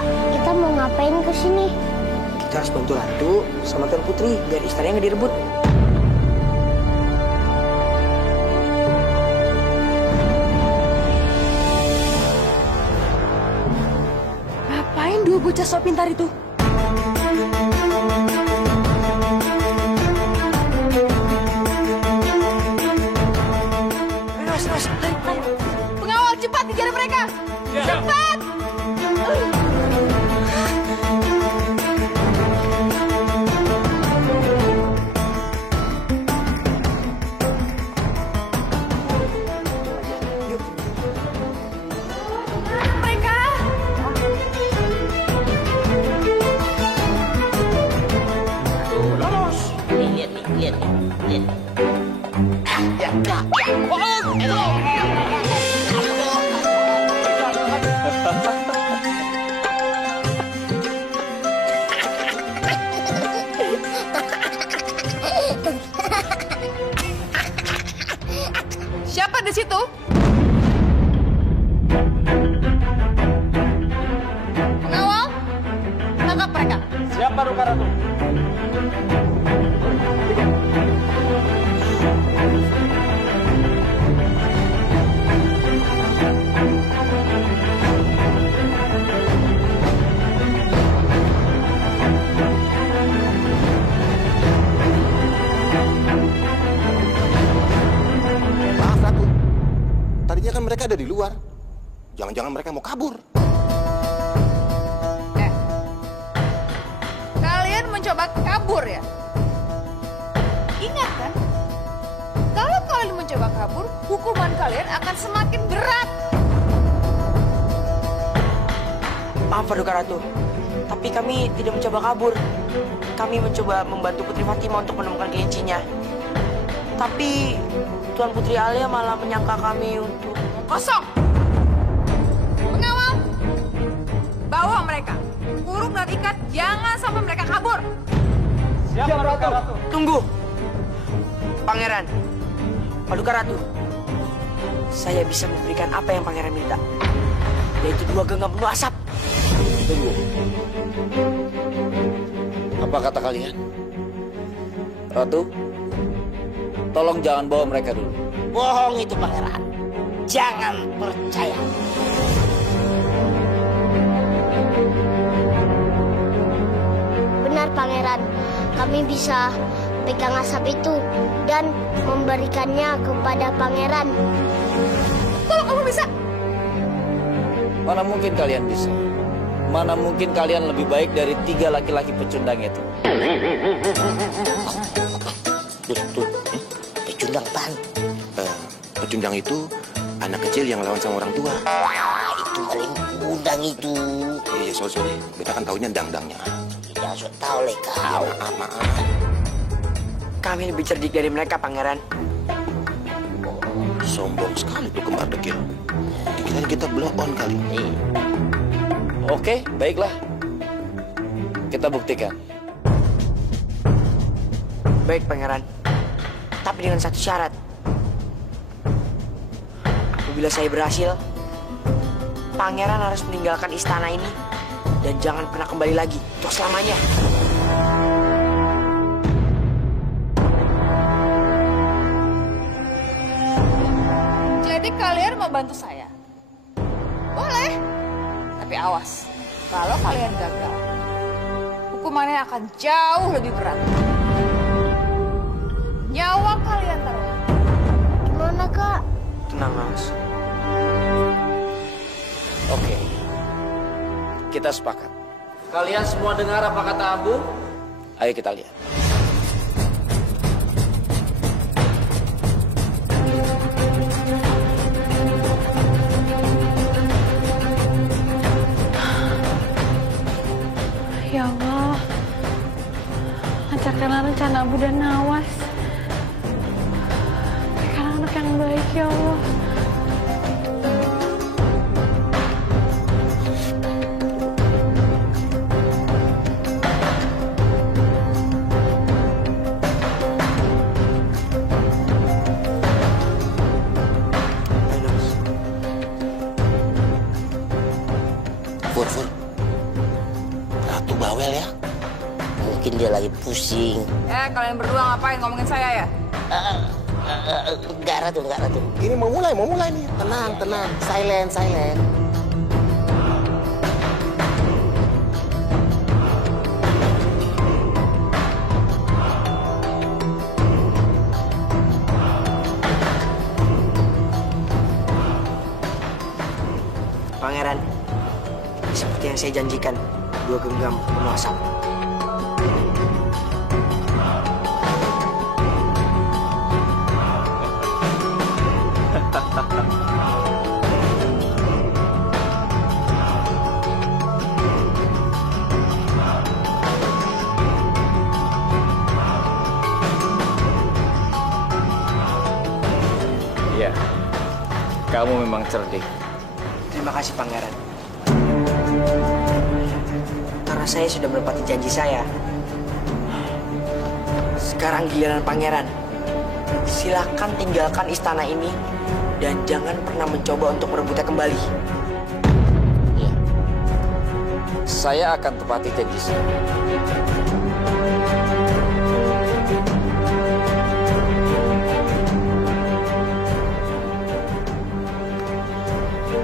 Kak, kita mau ngapain ke sini? Kita harus bantu Ratu sama Tuan Putri biar istananya nggak direbut. Ngapain dua bocah sok pintar itu? Pengawal, cepat kejar mereka! Cepat! Siapa di situ? Pengawal, tangkap mereka. Siapa Ruka Ratu? Maaf Ratu, tadinya kan mereka ada di luar. Jangan-jangan mereka mau kabur. Kalian mencoba kabur ya? Ingat kan? Kalau kalian mencoba kabur, hukuman kalian akan semakin berat. Maaf Paduka Ratu, tapi kami tidak mencoba kabur. Kami mencoba membantu Putri Fatima untuk menemukan kelincinya. Tapi Tuan Putri Alia malah menyangka kami untuk... Kosong! Pengawal, bawa mereka. Kurung dan ikat, jangan sampai mereka kabur. Siapa Ruka Ratu? Tunggu! Pangeran, Paduka Ratu, saya bisa memberikan apa yang Pangeran minta, yaitu 2 genggam penuh asap. Tunggu. Apa kata kalian? Ratu, tolong jangan bawa mereka dulu. Bohong itu pangeran. Jangan percaya. Benar Pangeran, kami bisa pegang asap itu dan memberikannya kepada Pangeran. Kalau kamu bisa. Mana mungkin kalian bisa? Mana mungkin kalian lebih baik dari 3 laki-laki pecundang itu? Tuh. Pecundang apaan? Pecundang itu anak kecil yang lawan sama orang tua. Itu maling undang itu. Iya, sorry. Beta kan taunya dang-dangnya. Tidak so tahu le kau. Maaf. Kami lebih cerdik dari mereka, Pangeran. Sombong sekali tuh kembar dekil. Dikira kita blow on kali. Oke, baiklah. Kita buktikan. Baik, Pangeran. Tapi dengan satu syarat. Apabila saya berhasil, Pangeran harus meninggalkan istana ini dan jangan pernah kembali lagi untuk selamanya. Jadi kalian mau bantu saya? Boleh. Tapi awas, kalau kalian gagal, hukumannya akan jauh lebih berat. Nyawa kalian taruhan. Gimana Kak? Tenang, Mas. Oke. Kita sepakat. Kalian semua dengar apa kata Abu? Ayo kita lihat. Ya Allah, lancarkanlah rencana Abu dan Nawas. Berikan anak yang baik, ya Allah. Fur. Alia. Mungkin dia lagi pusing. Kalian berdua ngapain ngomongin saya ya? Enggak, Ratu. Ini mau mulai nih. Tenang. Silent. Pangeran, seperti yang saya janjikan, 2 genggam penuh asap. Iya, kamu memang cerdik. Terima kasih, Pangeran. Karena saya sudah menepati janji saya. Sekarang giliran Pangeran. Silakan tinggalkan istana ini dan jangan pernah mencoba untuk merebutnya kembali. Iya. Saya akan tepati janji saya.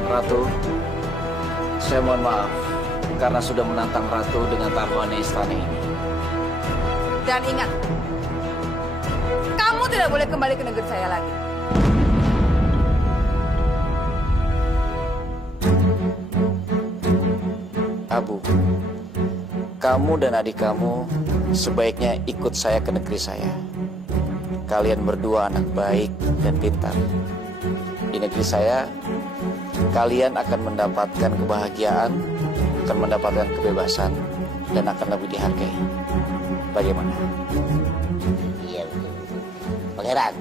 Ratu, saya mohon maaf karena sudah menantang Ratu dengan taruhannya istana ini. Dan ingat, kamu tidak boleh kembali ke negeri saya lagi. Abu, kamu dan adik kamu sebaiknya ikut saya ke negeri saya. Kalian berdua anak baik dan pintar. Di negeri saya, kalian akan mendapatkan kebahagiaan, akan mendapatkan kebebasan, dan akan lebih dihargai. Bagaimana? Iya, betul. Pangeran,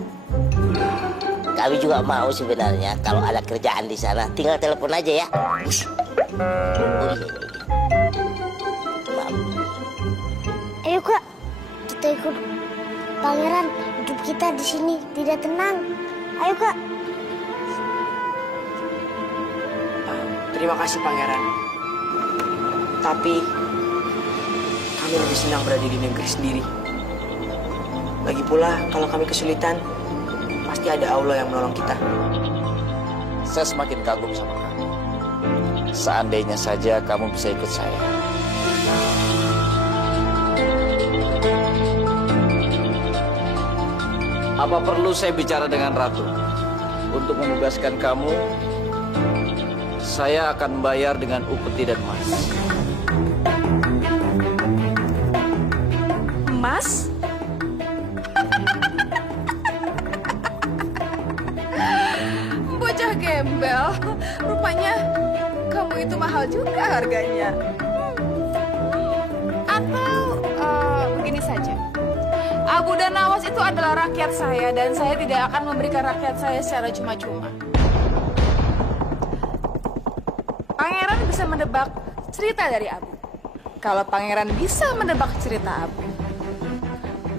kami juga mau sebenarnya kalau ada kerjaan di sana, tinggal telepon aja ya. Oh iya. Maaf. Ayo Kak, kita ikut Pangeran. Hidup kita di sini tidak tenang. Ayo Kak. Terima kasih, Pangeran. Tapi kami lebih senang berada di negeri sendiri. Lagi pula, kalau kami kesulitan, pasti ada Allah yang menolong kita. Saya semakin kagum sama kamu. Seandainya saja kamu bisa ikut saya. Apa perlu saya bicara dengan Ratu? Untuk membebaskan kamu, saya akan bayar dengan upeti dan emas. Emas? Bocah gembel, rupanya kamu itu mahal juga harganya. Atau begini saja, Abu dan Nawas itu adalah rakyat saya dan saya tidak akan memberikan rakyat saya secara cuma-cuma. Pangeran bisa menebak cerita dari Abu. Kalau Pangeran bisa menebak cerita Abu,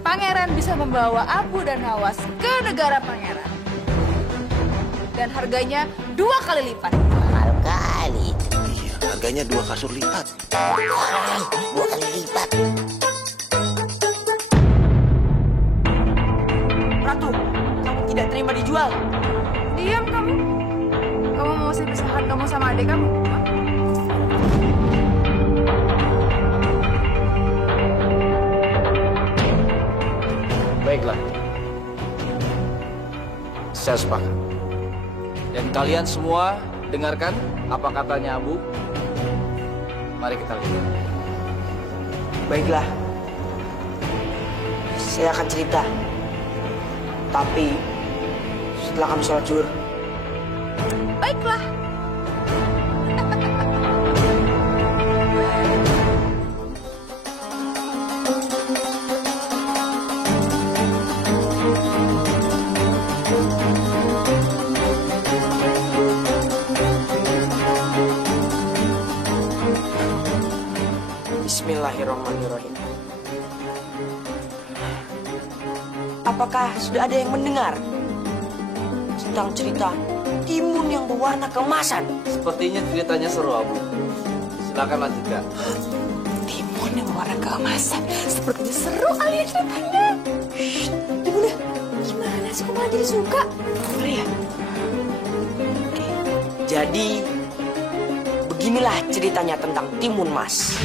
Pangeran bisa membawa Abu dan Nawas ke negara Pangeran. Dan harganya 2 kali lipat. Mahal kali. Iya, harganya 2 kasur lipat. 2 kali lipat. Ratu, kamu tidak terima dijual. Diam kamu. Kamu mau saya pisahkan kamu sama adik kamu? Hah? Baiklah. Saya sepakat. Dan kalian semua dengarkan apa katanya Abu. Mari kita lihat. Baiklah. Saya akan cerita. Tapi setelah kami sholat zuhur. Baiklah. Bismillahirrahmanirrahim. Apakah sudah ada yang mendengar tentang cerita timun yang berwarna keemasan? Sepertinya ceritanya seru, Abu. Silakan lanjutkan. timun yang warna keemasan. Sepertinya seru Alia ceritanya. Shh, Bunda, gimana sih kok malah jadi suka? Boleh ya? Oke. Jadi, beginilah ceritanya tentang timun mas.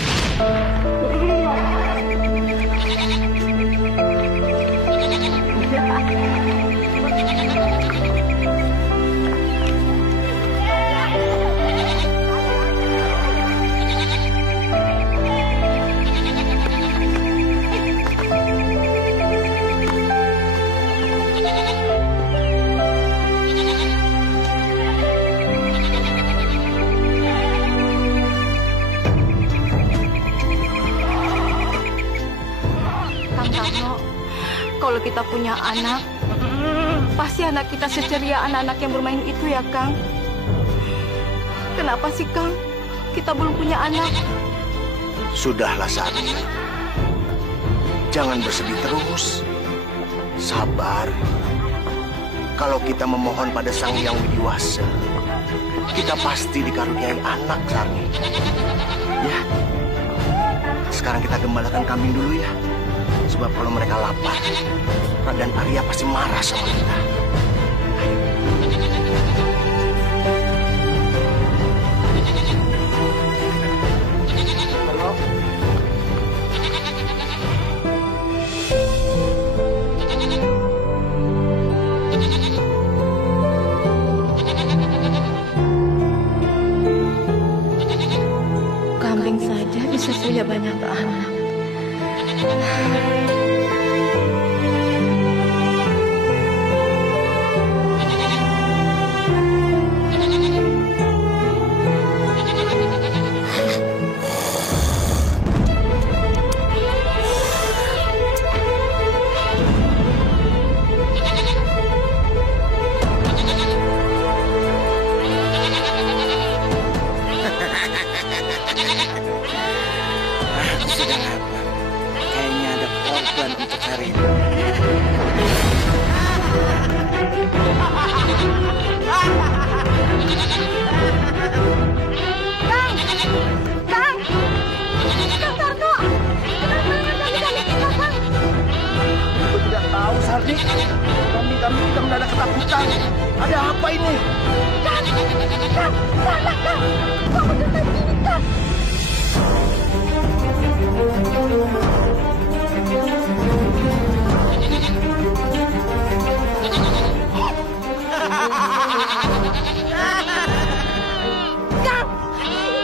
Kalau kita punya anak, pasti anak kita seceria anak-anak yang bermain itu ya, Kang. Kenapa sih, Kang? Kita belum punya anak. Sudahlah, Sari. Jangan bersedih terus. Sabar. Kalau kita memohon pada Sang Hyang Widiwasa, kita pasti dikaruniai anak, Sari. Ya. Sekarang kita gembalakan kambing dulu ya. Sebab kalau mereka lapar, Raden Arya pasti marah sama kita. Kambing saja bisa punya banyak anak. Kami kita mendadak ketakutan. Ada apa ini? Kang, kok begitu gini, Kang? Kang,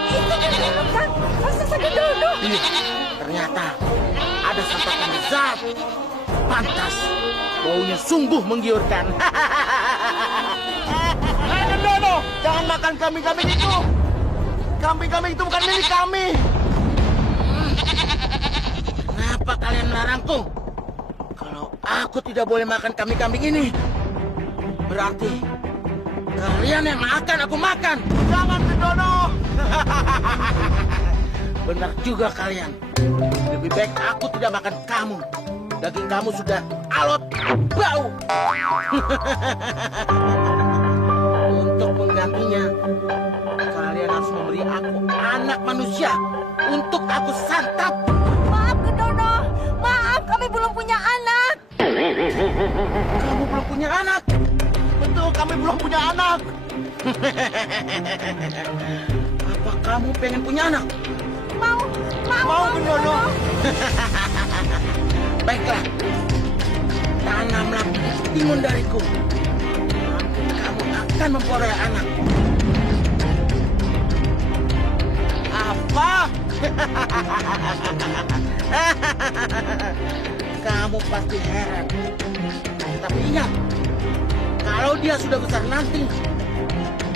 itu gendut, Kang. Raksasa gendut. Iya, ternyata ada sampakan zat. Pantas, baunya sungguh menggiurkan. Hei, Gendono, jangan makan kambing-kambing itu. Kambing-kambing itu bukan milik kami. Kenapa kalian melarangku? Kalau aku tidak boleh makan kambing-kambing ini, berarti kalian yang akan aku makan. Jangan, Gendono. Benar juga kalian. Lebih baik aku tidak makan kamu. Daging kamu sudah alot, bau. Untuk menggantinya, kalian harus memberi aku anak manusia untuk aku santap. Maaf, Gendono. Maaf, kami belum punya anak. Kamu belum punya anak? Betul, kami belum punya anak. Apa kamu pengen punya anak? Mau, Gendono. Baiklah, tanamlah timun dariku. Kamu akan memperoleh anak. Apa? Kamu pasti heran. Tapi ingat, kalau dia sudah besar nanti,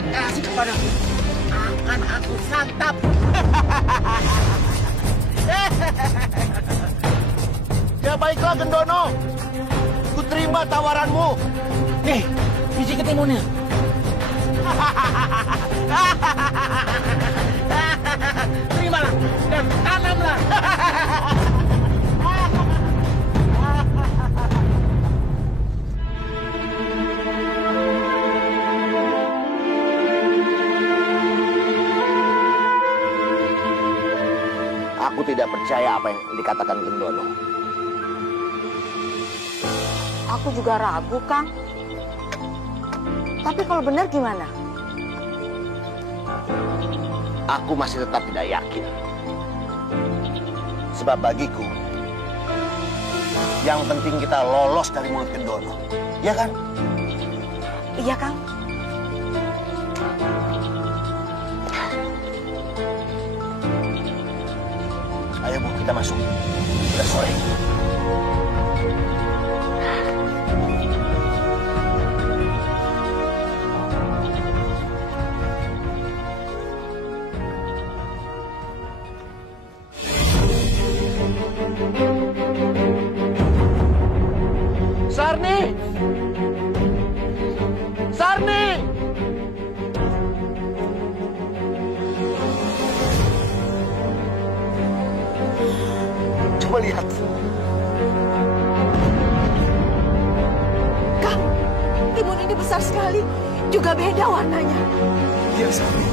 kasih kepadaku. Akan aku santap. Ya baiklah, Gendono. Ku terima tawaranmu. Nih, biji ketimunnya. Terimalah dan tanamlah. Aku tidak percaya apa yang dikatakan Gendono. Aku juga ragu, Kang. Tapi kalau benar gimana? Aku masih tetap tidak yakin. Sebab bagiku, yang penting kita lolos dari mulut Gendono. Ya kan? Iya, Kang. Ayo Bu, kita masuk. Sudah sore. Sarni! Sarni! Coba lihat. Kang, timun ini besar sekali. Juga beda warnanya. Iya, Sarni.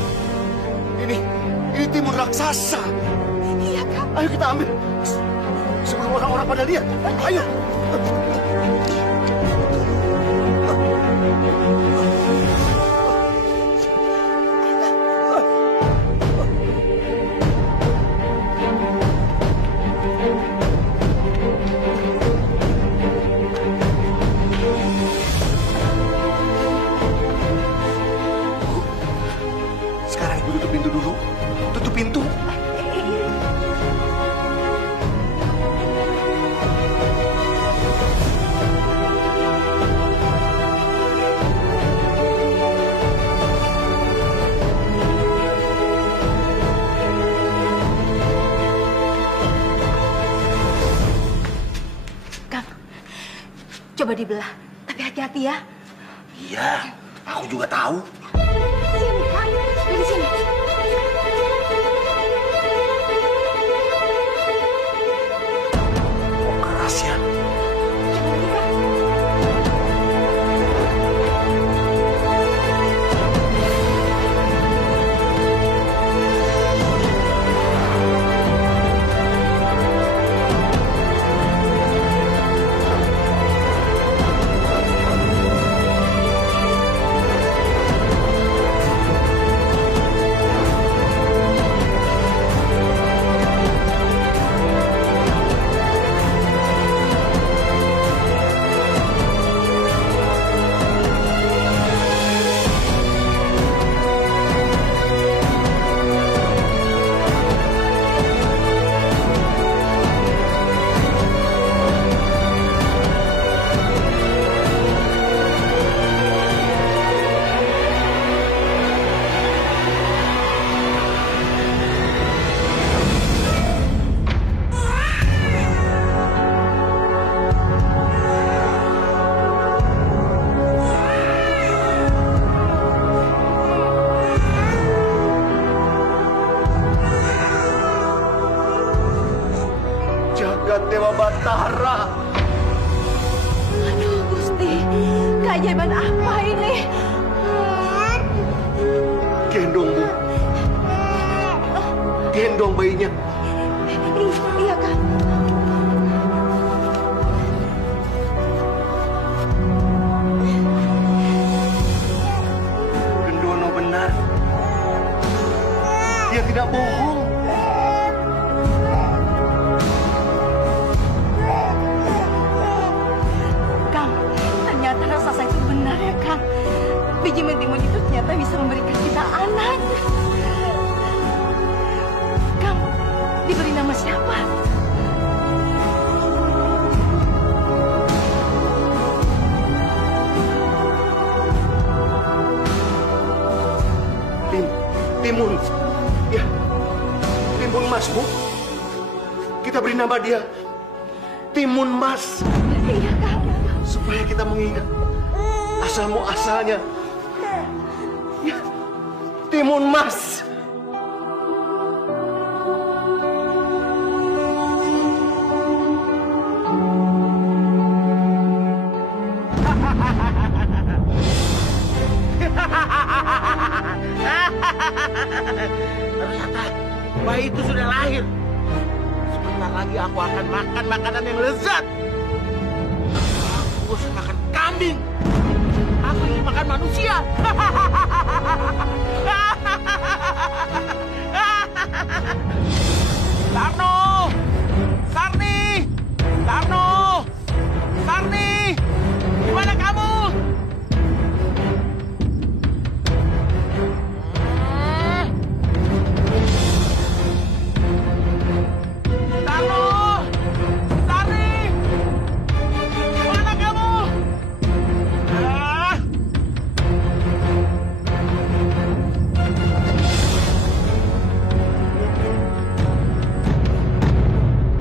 Ini timun raksasa. Iya, Kang. Ayo kita ambil. Sebelum orang-orang pada lihat. Ayo. Sekarang Ibu tutup pintu dulu. Tutup pintu. Kang, coba dibelah. Tapi hati-hati ya. Iya, aku juga tahu. Sini, Kang. Dari sini. Oh, keras ya. Coba lagi, Kang. Jagat Dewa Batara. Aduh, Gusti. Keajaiban apa ini? Gendong, Bu. Gendong bayinya. Iya, Kang. Gendono benar. Dia tidak bohong. Kang, ternyata raksasa itu benar ya, Kang. Biji mentimun itu ternyata bisa memberikan kita anak. Kang, diberi nama siapa? Timun. Ya. Timun Mas, Bu. Kita beri nama dia Timun Mas. Iya, Kang. Supaya kita mengingat asal muasalnya. Ya. Timun Mas. Ternyata bayi itu sudah lahir. Sebentar lagi aku akan makan makanan yang lezat. Aku bosan makan kambing. Aku ingin makan manusia. Tarno! Sarni! Tarno! Sarni! Di mana kamu? Tarno! Sarni! Di mana kamu?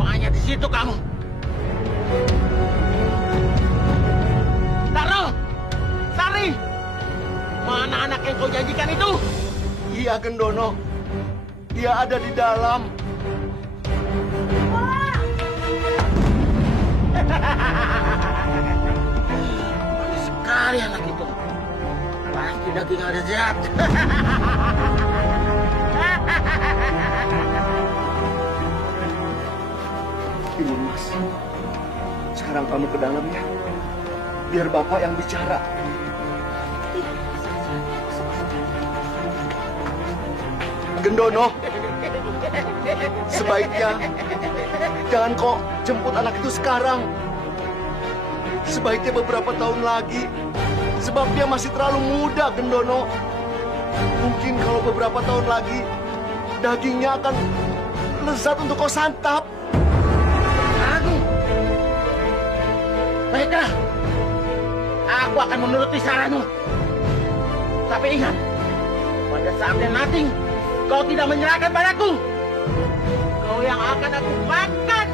Hanya di situ kamu. Tarno! Sari! Mana anak yang kau janjikan itu? Iya, Gendono. Dia ada di dalam. Manis sekali anak itu. Pasti daging ada sehat. Timun Mas, sekarang kamu ke dalam ya. Biar Bapak yang bicara. Gendono, sebaiknya jangan kok jemput anak itu sekarang. Sebaiknya beberapa tahun lagi, sebab dia masih terlalu muda, Gendono. Mungkin kalau beberapa tahun lagi, dagingnya akan lezat untuk kau santap. Baiklah, aku akan menuruti saranmu. Tapi ingat, pada saat yang nanti, kau tidak menyerahkan padaku. Kau yang akan aku makan.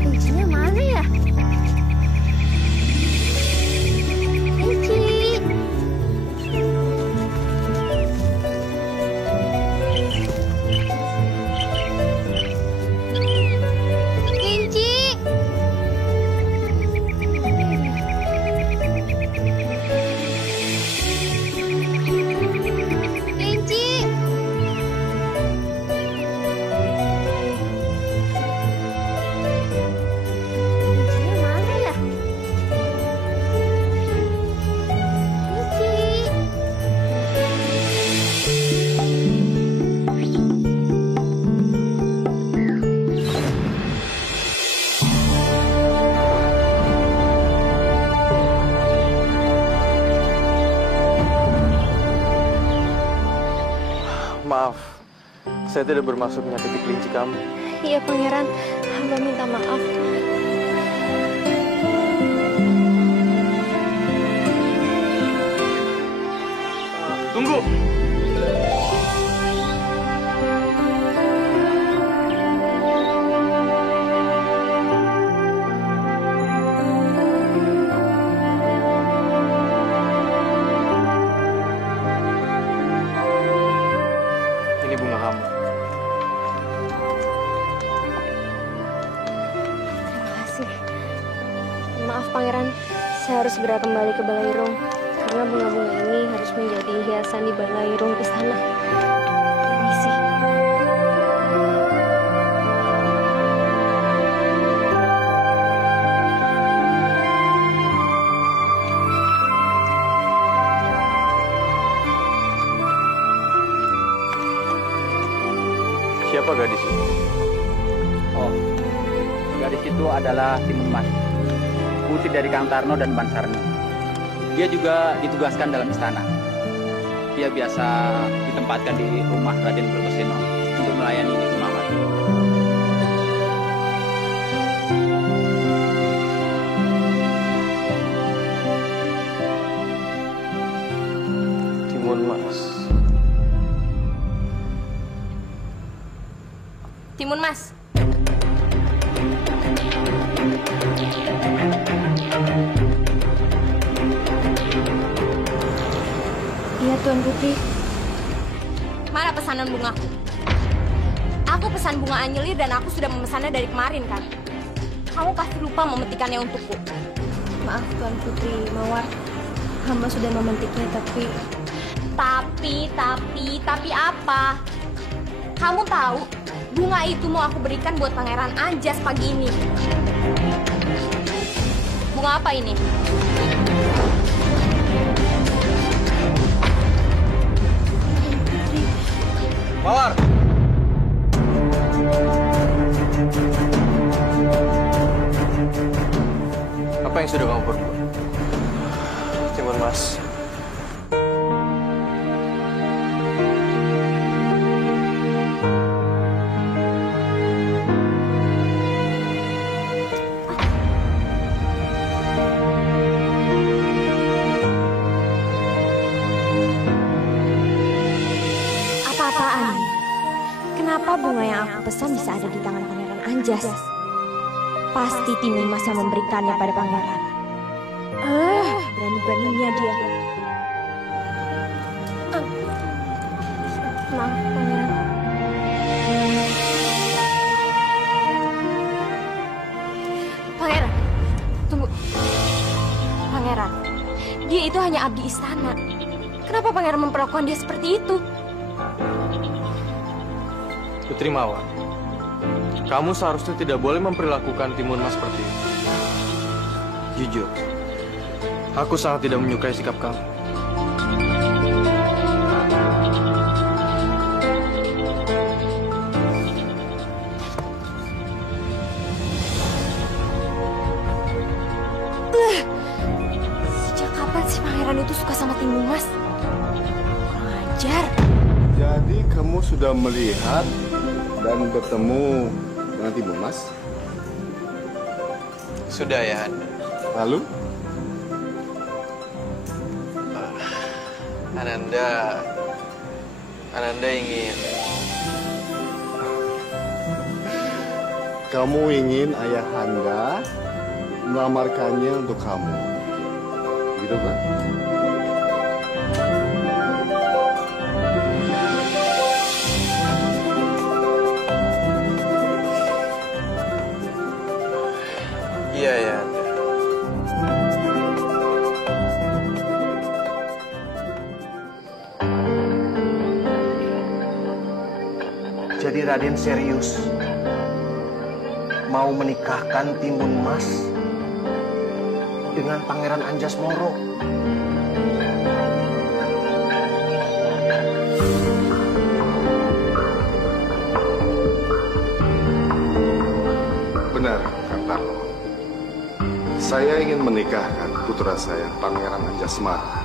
Kuncinya mana ya? Maaf, saya tidak bermaksud menyakiti kelinci kamu. Iya, Pangeran. Hamba minta maaf. Tunggu! Ini bunga kamu. Terima kasih. Maaf, Pangeran. Saya harus segera kembali ke Balairung. Karena bunga-bunga ini harus menjadi hiasan di Balairung istana. Permisi. Siapa gadis itu? Oh, gadis itu adalah Timun Mas, putri dari Kang Tarno dan Ban Sarni. Dia juga ditugaskan dalam istana. Dia biasa ditempatkan di rumah Raden Brotoseno untuk melayani di Kumawan. Timun Mas. Timun Mas. Iya, Tuan Putri. Mana pesanan bungaku? Aku pesan bunga anyelir dan aku sudah memesannya dari kemarin, kan? kamu pasti lupa memetikannya untukku. Maaf Tuan Putri Mawar, hamba sudah memetiknya tapi apa? Kamu tahu, bunga itu mau aku berikan buat Pangeran Anjas pagi ini. Bunga apa ini? Mawar! Apa yang sudah kamu perbuat? Timun Mas. Apa-apaan? Kenapa bunga yang aku pesan bisa ada di tangan Pangeran Anjas? Pasti Timun Mas yang memberikannya pada pangeran. Berani-beraninya dia. Maaf, Pangeran. Pangeran, tunggu. Pangeran, dia itu hanya abdi istana. Kenapa Pangeran memperlakukan dia seperti itu? Putri Mawar, kamu seharusnya tidak boleh memperlakukan Timun Mas seperti itu. Jujur, aku sangat tidak menyukai sikap kamu. Sejak kapan sih Pangeran itu suka sama Timun Mas? Kurang ajar. Jadi kamu sudah melihat dan bertemu dengan Timun Mas? Sudah ya, Anda. Lalu? Ananda ingin... Kamu ingin ayahanda melamarkannya untuk kamu. Gitu kan? Iya ya, Anda. Jadi Raden serius mau menikahkan Timun Mas dengan Pangeran Anjas Moro. Benar, Kang Tarno. Saya ingin menikahkan putra saya, Pangeran Anjasmara,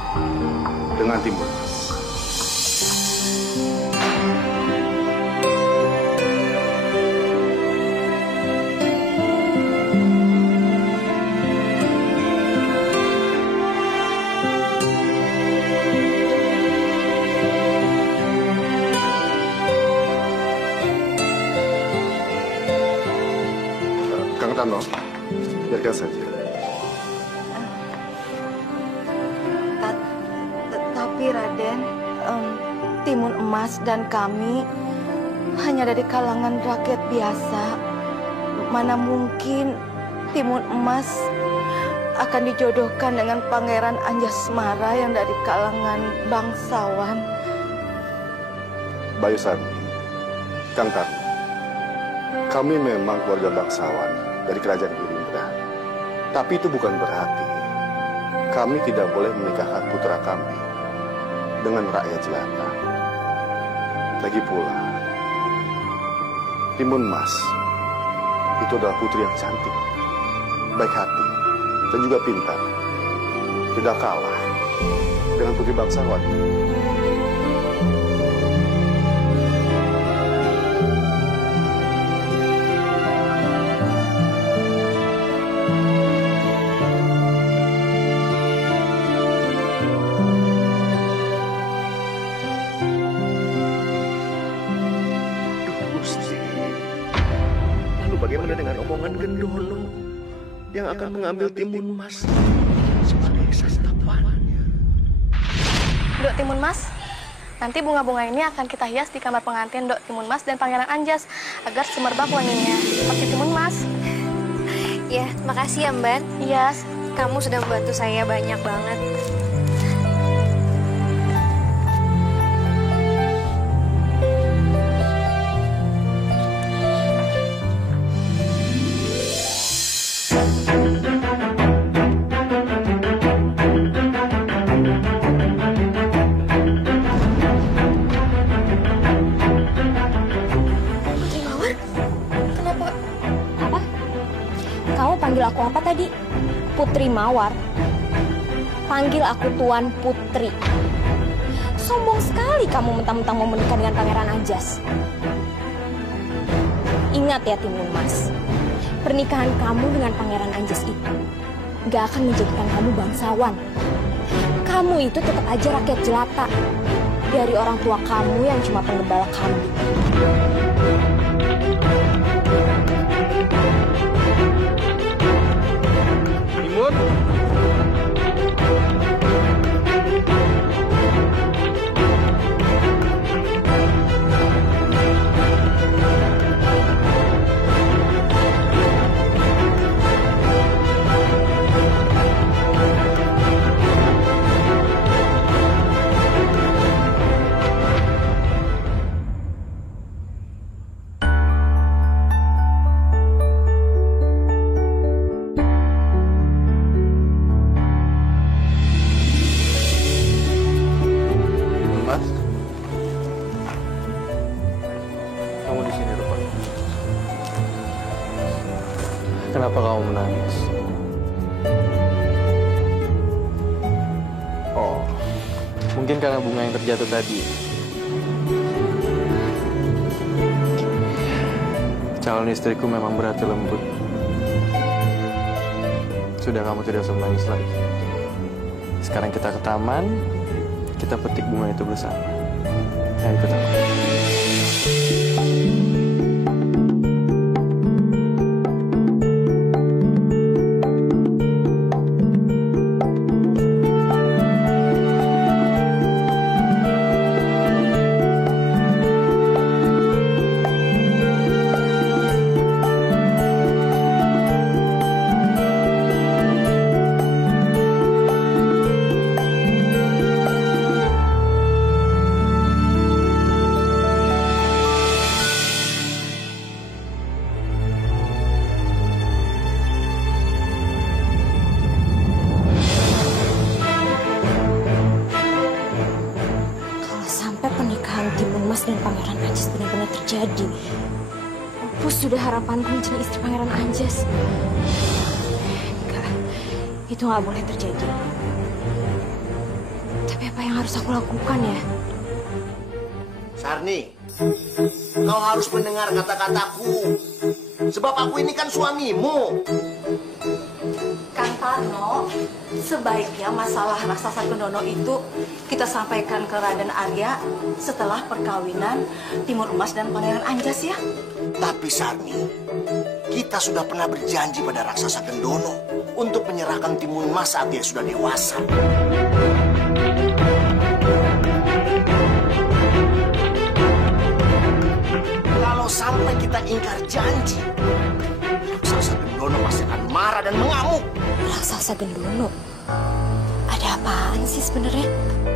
dengan Timun Mas. Kang Tarno, biarkan saja. Tapi Raden, Timun Emas dan kami hanya dari kalangan rakyat biasa. Mana mungkin Timun Emas akan dijodohkan dengan Pangeran Anjasmara yang dari kalangan bangsawan. Bayusan, Kang Tarno, kami memang keluarga bangsawan dari kerajaan Girindra. Tapi itu bukan berarti kami tidak boleh menikahkan putra kami dengan rakyat jelata. Lagi pula, Timun Mas itu adalah putri yang cantik, baik hati, dan juga pintar. Tidak kalah dengan putri bangsawan. Bagaimana dengan omongan Gendolo yang akan mengambil Timun Mas sebagai sastapannya? Dok Timun Mas, nanti bunga-bunga ini akan kita hias di kamar pengantin Dok Timun Mas dan Pangeran Anjas agar semerbak wanginya seperti Timun Mas. Ya, makasih ya Mbak. Iya. Kamu sudah membantu saya banyak banget. Panggil aku apa tadi? Putri Mawar. Panggil aku Tuan Putri. Sombong sekali kamu mentang-mentang mau menikah dengan Pangeran Anjas. Ingat ya Timun Mas, pernikahan kamu dengan Pangeran Anjas itu gak akan menjadikan kamu bangsawan. Kamu itu tetap aja rakyat jelata dari orang tua kamu yang cuma penggembala kambing. Timun? Kenapa kamu menangis? Oh, mungkin karena bunga yang terjatuh tadi. Calon istriku memang berhati lembut. Sudah, kamu tidak usah menangis lagi. Sekarang kita ke taman, kita petik bunga itu bersama. Ayo ikut aku. Dan Pangeran Anjas benar-benar terjadi. Pupus sudah harapanku menjadi istri Pangeran Anjas. Enggak, itu nggak boleh terjadi. Tapi apa yang harus aku lakukan ya? Sarni, kau harus mendengar kata-kataku. Sebab aku ini kan suamimu. Kang Tarno, sebaiknya masalah raksasa Gendono itu kita sampaikan ke Raden Arya setelah perkawinan Timur Emas dan Pangeran Anjas ya. Tapi Sarni, kita sudah pernah berjanji pada raksasa Gendono untuk menyerahkan Timur Emas saat dia sudah dewasa. Kalau sampai kita ingkar janji, raksasa Gendono pasti akan marah dan mengamuk. Raksasa Gendono? Ada apaan sih sebenarnya?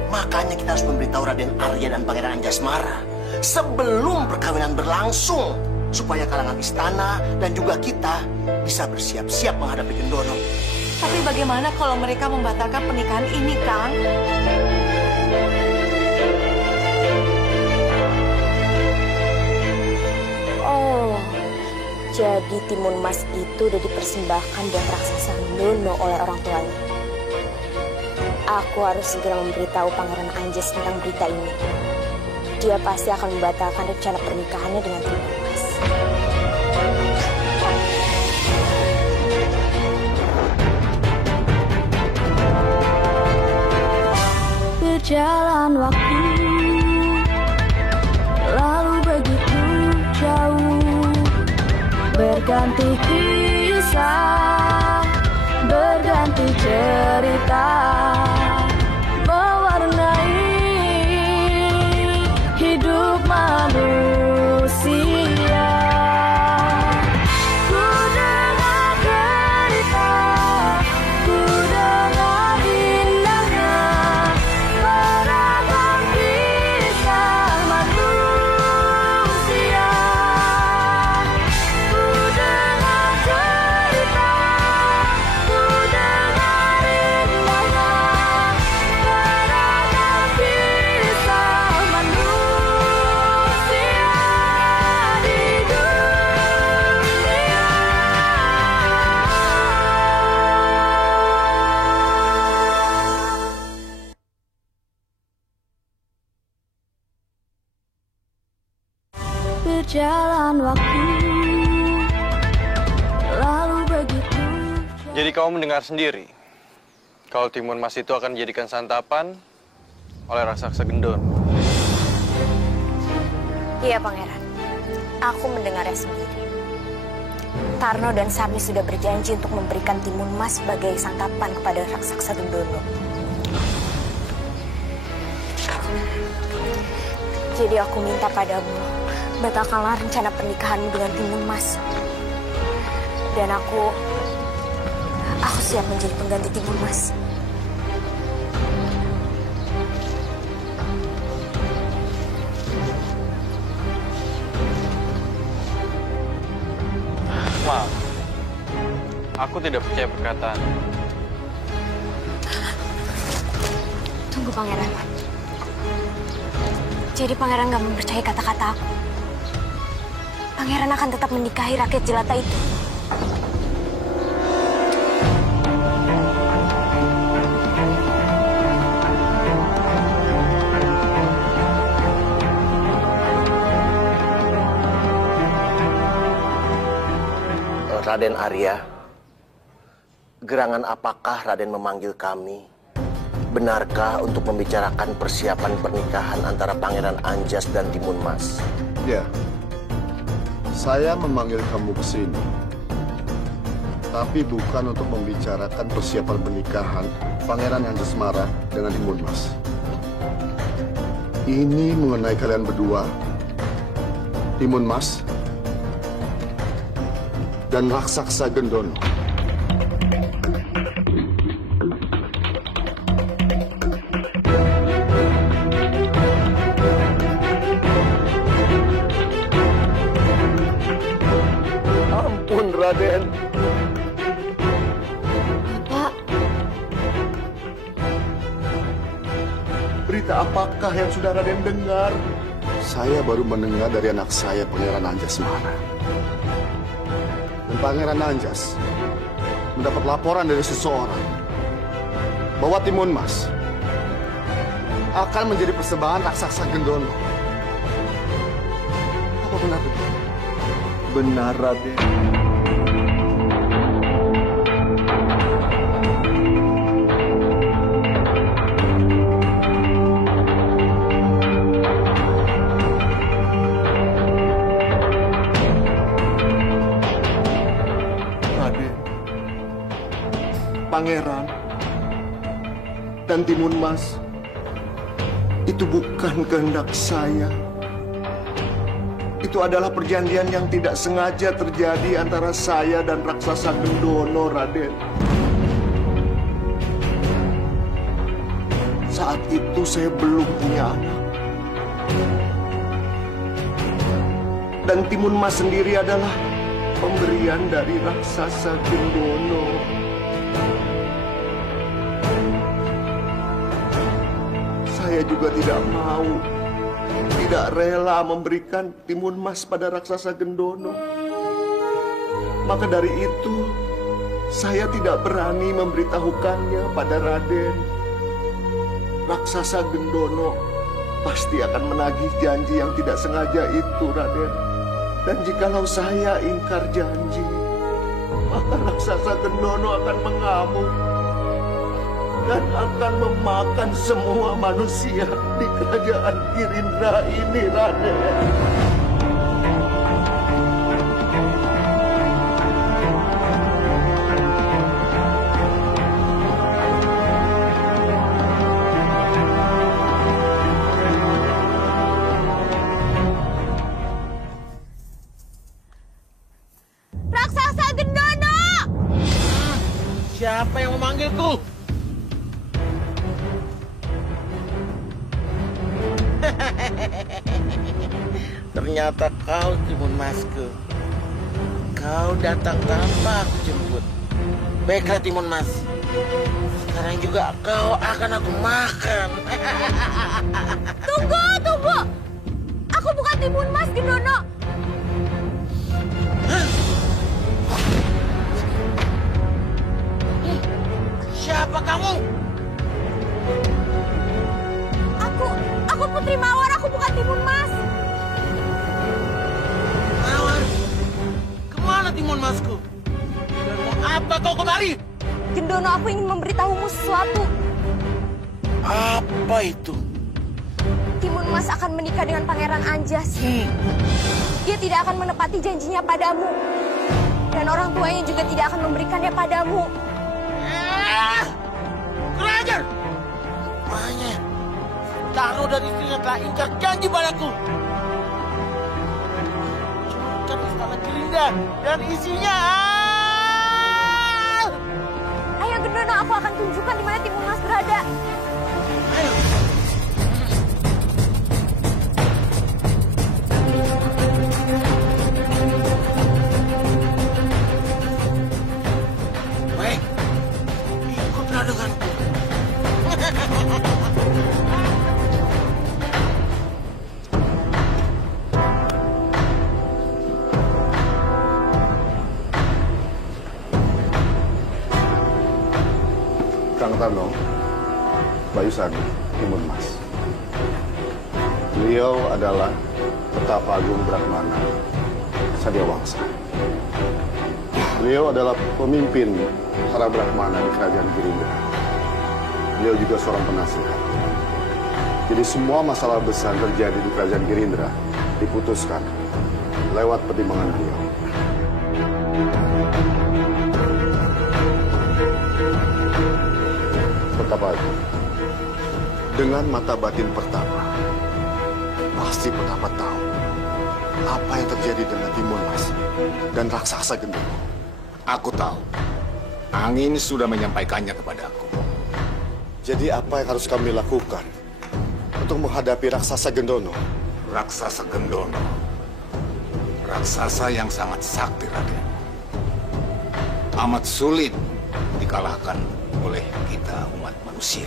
Makanya kita harus memberitahu Raden Arya dan Pangeran Anjasmara sebelum perkawinan berlangsung, supaya kalangan istana dan juga kita bisa bersiap-siap menghadapi Gendono. Tapi bagaimana kalau mereka membatalkan pernikahan ini, Kang? Oh, jadi Timun Mas itu udah dipersembahkan buat raksasa Gendono oleh orang tuanya. Aku harus segera memberitahu Pangeran Anjas tentang berita ini. Dia pasti akan membatalkan rencana pernikahannya dengan Timun Mas. Berjalan waktu, lalu begitu jauh, berganti kisah, berganti cerita, mewarnai hidup manusia. Berjalan waktu, lalu begitu. Jadi kamu mendengar sendiri, kalau timun mas itu akan dijadikan santapan oleh raksasa gendon. Iya, Pangeran. Aku mendengarnya sendiri. Tarno dan Sami sudah berjanji untuk memberikan timun mas sebagai santapan kepada raksasa Gendono. Jadi aku minta padamu, batalkanlah rencana pernikahanmu dengan timun mas. Dan aku siap menjadi pengganti timun mas. Maaf, aku tidak percaya perkataan. Tunggu, Pangeran. Jadi Pangeran gak mempercayai kata-kata aku. Pangeran akan tetap menikahi rakyat jelata itu. Raden Arya, gerangan apakah Raden memanggil kami? Benarkah untuk membicarakan persiapan pernikahan antara Pangeran Anjas dan Timun Mas? Ya, saya memanggil kamu ke sini. Tapi bukan untuk membicarakan persiapan pernikahan Pangeran Anjas Mara dengan Timun Mas. Ini mengenai kalian berdua, Timun Mas dan raksasa Gendono. Ampun, Raden. Pak. Berita apakah yang sudah Raden dengar? Saya baru mendengar dari anak saya, Pangeran Anjas Mara. Dan Pangeran Anjas mendapat laporan dari seseorang bahwa Timun Mas akan menjadi persembahan raksasa Gendono. Apa benar itu? Benar, Raden. Pangeran dan Timun Mas itu bukan kehendak saya. Itu adalah perjanjian yang tidak sengaja terjadi antara saya dan raksasa Gendono, Raden. Saat itu saya belum punya anak. Dan Timun Mas sendiri adalah pemberian dari raksasa Gendono. Saya juga tidak mau, tidak rela memberikan Timun Mas pada raksasa Gendono. Maka dari itu, saya tidak berani memberitahukannya pada Raden. Raksasa Gendono pasti akan menagih janji yang tidak sengaja itu, Raden. Dan jikalau saya ingkar janji, maka raksasa Gendono akan mengamuk dan akan memakan semua manusia di kerajaan Girindra ini, Raden. Raksasa Gendono! Siapa yang memanggilku? Ternyata kau, Timun Masku. Kau datang tanpa aku jemput. Baiklah, Timun Mas. Sekarang juga kau akan aku makan. Tunggu, tunggu! Aku bukan Timun Mas, Gendono. Siapa kamu? Aku Putri Mawar, aku bukan Timun Mas. Mengapa kau kemari? Gendono, aku ingin memberitahumu sesuatu. Apa itu? Timun Mas akan menikah dengan Pangeran Anjas. Dia tidak akan menepati janjinya padamu. Dan orang tuanya juga tidak akan memberikannya padamu. Kurang ajar! Makanya, Tarno dan istrinya telah ingkar janji padaku. Curkan istana Girinda dan isinya. Ayo Gendono, aku akan tunjukkan di mana Timun Mas berada. Ayo. Baik, ikutlah denganku. Kang Tarno, Bayu Sani, Timun Mas. Beliau adalah Petapa Agung Brahmana Sadyawangsa. Beliau adalah pemimpin para Brahmana di Kerajaan Girinda. Beliau juga seorang penasihat. Jadi semua masalah besar terjadi di Kerajaan Girindra diputuskan lewat pertimbangan beliau. Petapa Agung, dengan mata batin Pertapa, pasti Pertapa tahu apa yang terjadi dengan Timun Mas dan raksasa Gendono. Aku tahu. Angin sudah menyampaikannya kepadaku. Jadi apa yang harus kami lakukan untuk menghadapi raksasa Gendono? Raksasa Gendono. Raksasa yang sangat sakti, Raden. Amat sulit dikalahkan oleh kita umat manusia.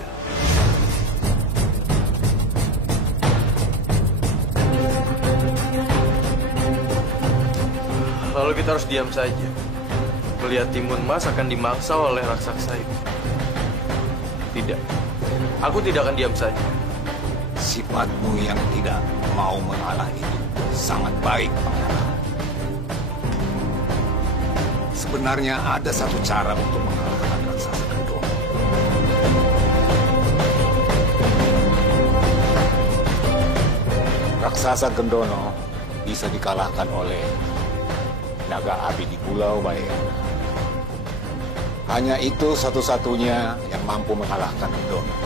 Lalu kita harus diam saja, melihat Timun Mas akan dimangsa oleh raksasa itu. Tidak, aku tidak akan diam saja. Sifatmu yang tidak mau mengalah itu sangat baik, Pangeran. Sebenarnya ada satu cara untuk mengalahkan raksasa Gendono. Raksasa Gendono bisa dikalahkan oleh naga api di Pulau Balayana. Hanya itu satu-satunya yang mampu mengalahkan Gendono.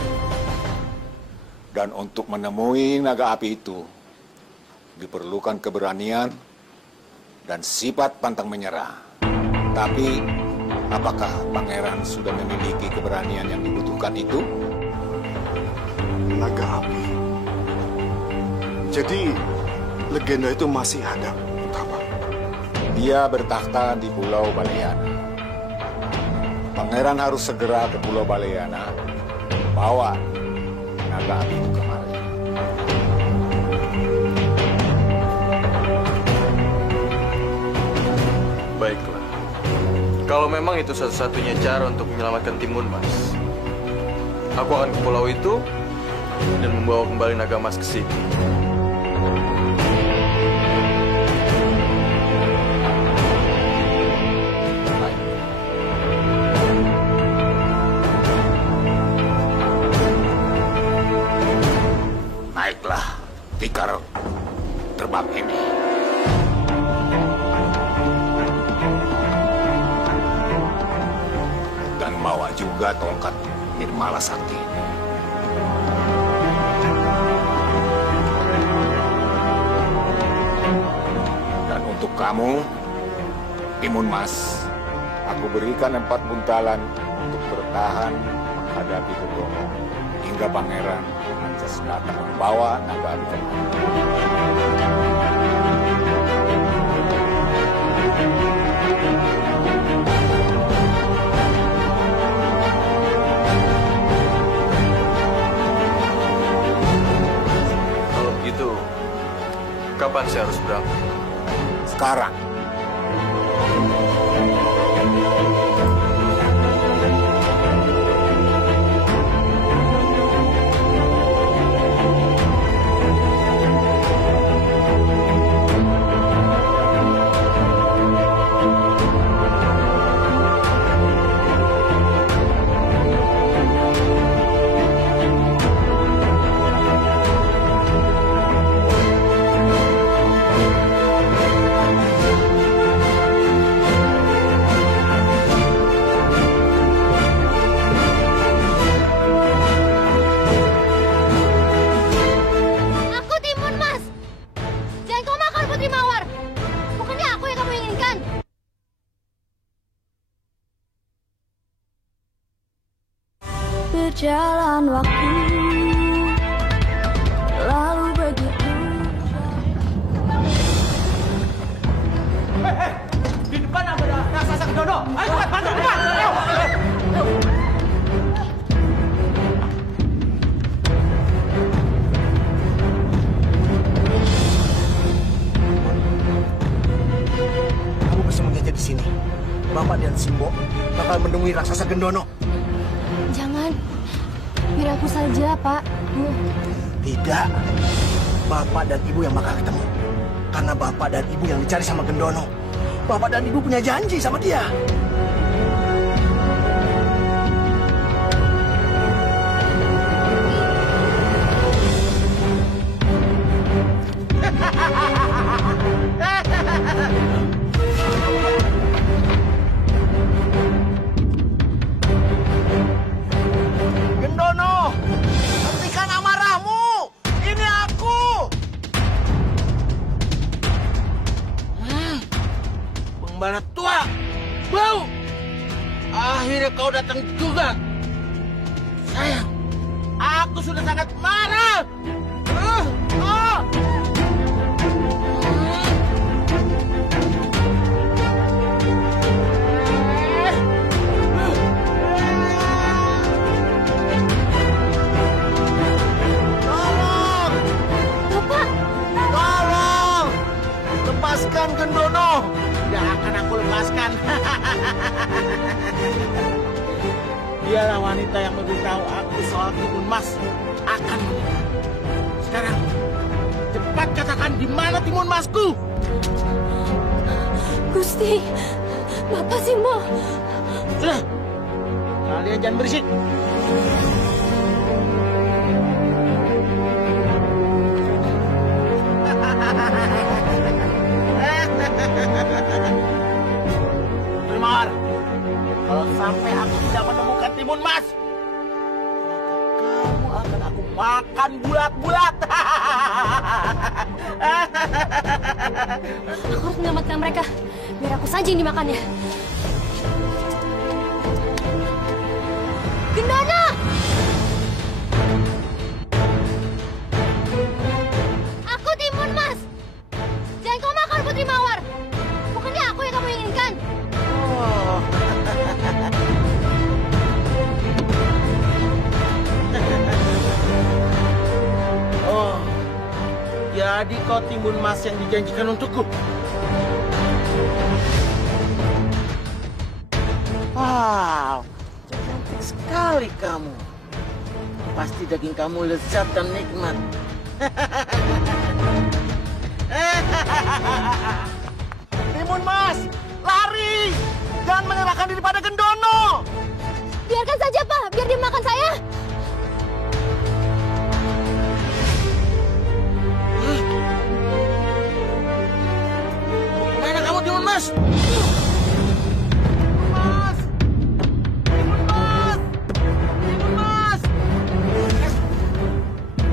Dan untuk menemui naga api itu, diperlukan keberanian dan sifat pantang menyerah. Tapi, apakah Pangeran sudah memiliki keberanian yang dibutuhkan itu? Naga api. Jadi, legenda itu masih ada, Petapa? Dia bertakhta di Pulau Balayana. Pangeran harus segera ke Pulau Balayana, bawa naga api itu kemari. Baiklah. Kalau memang itu satu-satunya cara untuk menyelamatkan Timun Mas, aku akan ke pulau itu dan membawa kembali naga emas ke sini. Naiklah, tikar terbang ini. Dan bawa juga tongkat Nirmala Sakti. Dan untuk kamu, Timun Mas, aku berikan 4 buntalan untuk bertahan menghadapi Gendono hingga Pangeran Anjas datang membawa naga api kemari. Kalau begitu, kapan saya harus berangkat? Sekarang. berjalan waktu, lalu begitu. Di depan ada raksasa Gendono. Ayo cepat bantu depan. Ayo. Kamu bersembunyi aja di sini. Bapak dan Simbo bakal menemui raksasa Gendono. Jangan. Biar aku saja, Pak. Tidak. Bapak dan Ibu yang bakal ketemu. Karena Bapak dan Ibu yang dicari sama Gendono. Bapak dan Ibu punya janji sama dia. Gendono, hentikan amarahmu. Ini aku. Pembala tua, bau. Akhirnya kau datang juga. Sayang, aku sudah sangat marah. Lepaskan Gendono. Tidak akan aku lepaskan. Dialah wanita yang memberitahu aku soal Timun Mas akan menikah. Sekarang, cepat katakan di mana Timun Masku. Gusti, Bapak Simbo. Sudah, kalian jangan berisik. Primar, kalau sampai aku tidak menemukan Timun Mas, kamu akan aku makan bulat-bulat. Aku harus menyelamatkan mereka. Biar aku saja yang dimakannya. Gendono! Aku Timun Mas. Jangan kau makan Putri Mawar. Bukannya aku yang kamu inginkan. Oh, jadi kau Timun Mas yang dijanjikan untukku. Wow, cantik sekali kamu. Pasti daging kamu lezat dan nikmat. Timun Mas, lari! Jangan menyerahkan diri pada Gendono! Biarkan saja, Pak. Biar dia makan saya. Mana kamu, Timun Mas?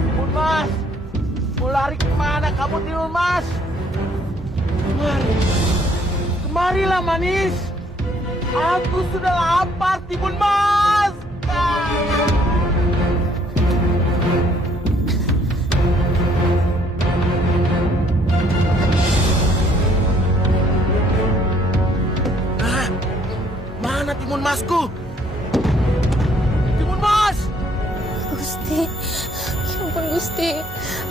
Timun Mas! Mau lari kemana kamu, Timun Mas? Kemarilah, manis. Aku sudah lapar, Timun Mas. Mana Timun Masku? Timun Mas! Gusti, ya ampun Gusti.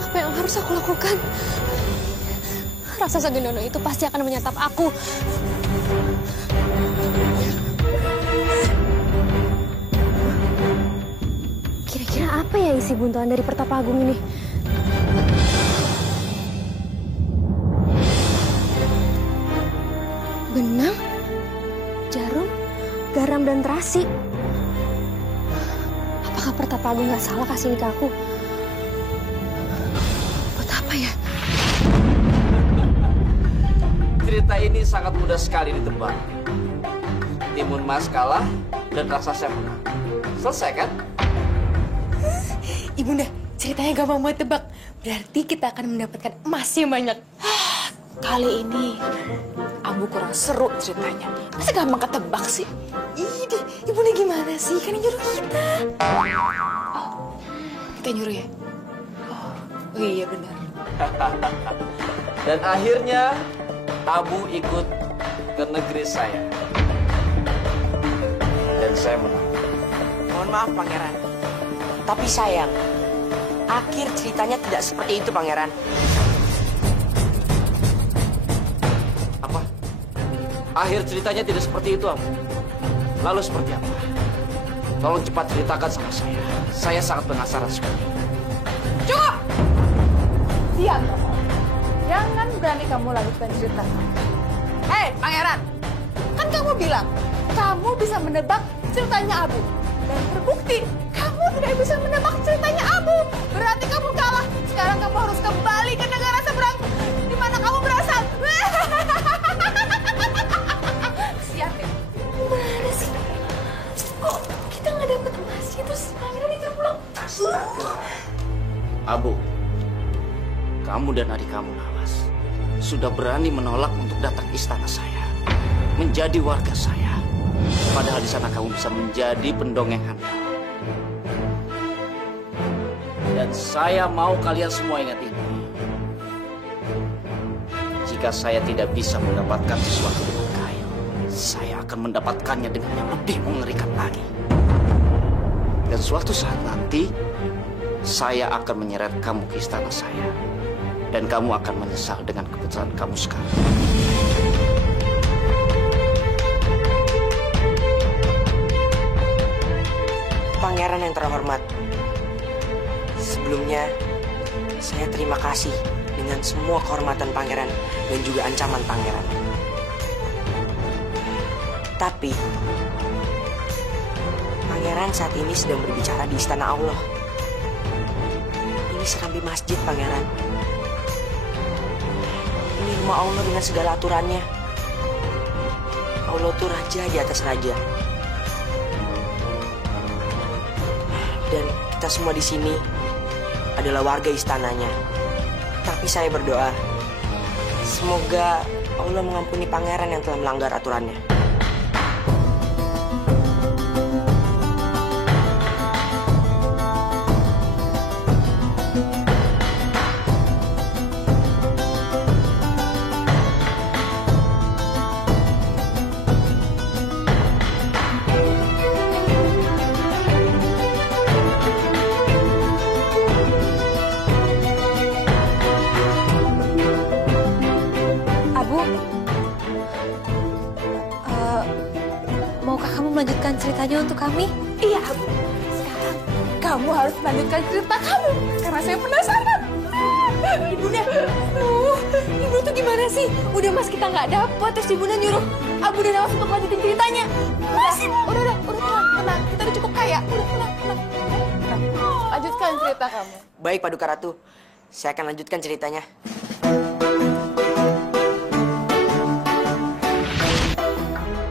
Apa yang harus aku lakukan? Raksasa Gendono itu pasti akan menyantap aku. Kira-kira apa ya isi buntuan dari Pertapa Agung ini? Benang, jarum, garam, dan terasi. Apakah Pertapa Agung nggak salah kasih ini ke aku? Buat apa ya? Cerita ini sangat mudah sekali ditebak. Timun Mas kalah dan raksasa menang. Selesai kan? Ibunda, ceritanya gampang banget tebak. Berarti kita akan mendapatkan emas yang banyak. Kali ini Abu kurang seru ceritanya. Masa gampang ketebak sih? Ih, ibunya gimana sih? Kan yang nyuruh kita. Oh, kita nyuruh ya? Oh iya benar. Dan akhirnya Abu ikut ke negeri saya. Dan saya menang. Mohon maaf Pangeran. Tapi sayang, akhir ceritanya tidak seperti itu Pangeran. Apa? Akhir ceritanya tidak seperti itu, Abu. Lalu seperti apa? Tolong cepat ceritakan sama saya. Saya sangat penasaran sekali. Cukup! Diam kamu. Jangan berani kamu lanjutkan cerita. Hei, Pangeran. Kan kamu bilang, kamu bisa menebak ceritanya Abu. Dan terbukti, kamu tidak bisa menebak ceritanya Abu. Berarti kamu kalah. Sekarang kamu harus kembali ke negara seberang, di mana kamu berasal. Siap ya? Gimana sih? Kok kita nggak dapet emasnya terus Pangeran itu pulang? Abu, kamu dan adik kamu Nawas sudah berani menolak untuk datang ke istana saya, menjadi warga saya. Padahal di sana kamu bisa menjadi pendongeng handal. Dan saya mau kalian semua ingat ini. Jika saya tidak bisa mendapatkan sesuatu dengan kail, saya akan mendapatkannya dengan yang lebih mengerikan lagi. Dan suatu saat nanti, saya akan menyeret kamu ke istana saya. Dan kamu akan menyesal dengan keputusan kamu sekarang. Pangeran yang terhormat, sebelumnya saya terima kasih dengan semua kehormatan Pangeran dan juga ancaman Pangeran. Tapi Pangeran saat ini sedang berbicara di istana Allah. Ini serambi masjid, Pangeran. Ini rumah Allah dengan segala aturannya. Allah tuh raja di atas raja. Dan kita semua di sini adalah warga istananya. Tapi saya berdoa, semoga Allah mengampuni Pangeran yang telah melanggar aturannya. Melanjutkan ceritanya untuk kami? Iya, Abu. Sekarang kamu harus melanjutkan cerita kamu. Karena saya penasaran. Ibunda, ibu tuh gimana sih? Udah mas kita nggak dapet, terus ibunda nyuruh Abu dan Nawas untuk lanjutin ceritanya. Mas, udah tenang. Kita udah cukup kaya. Tenang. Lanjutkan cerita kamu. Baik, Paduka Ratu. Saya akan lanjutkan ceritanya.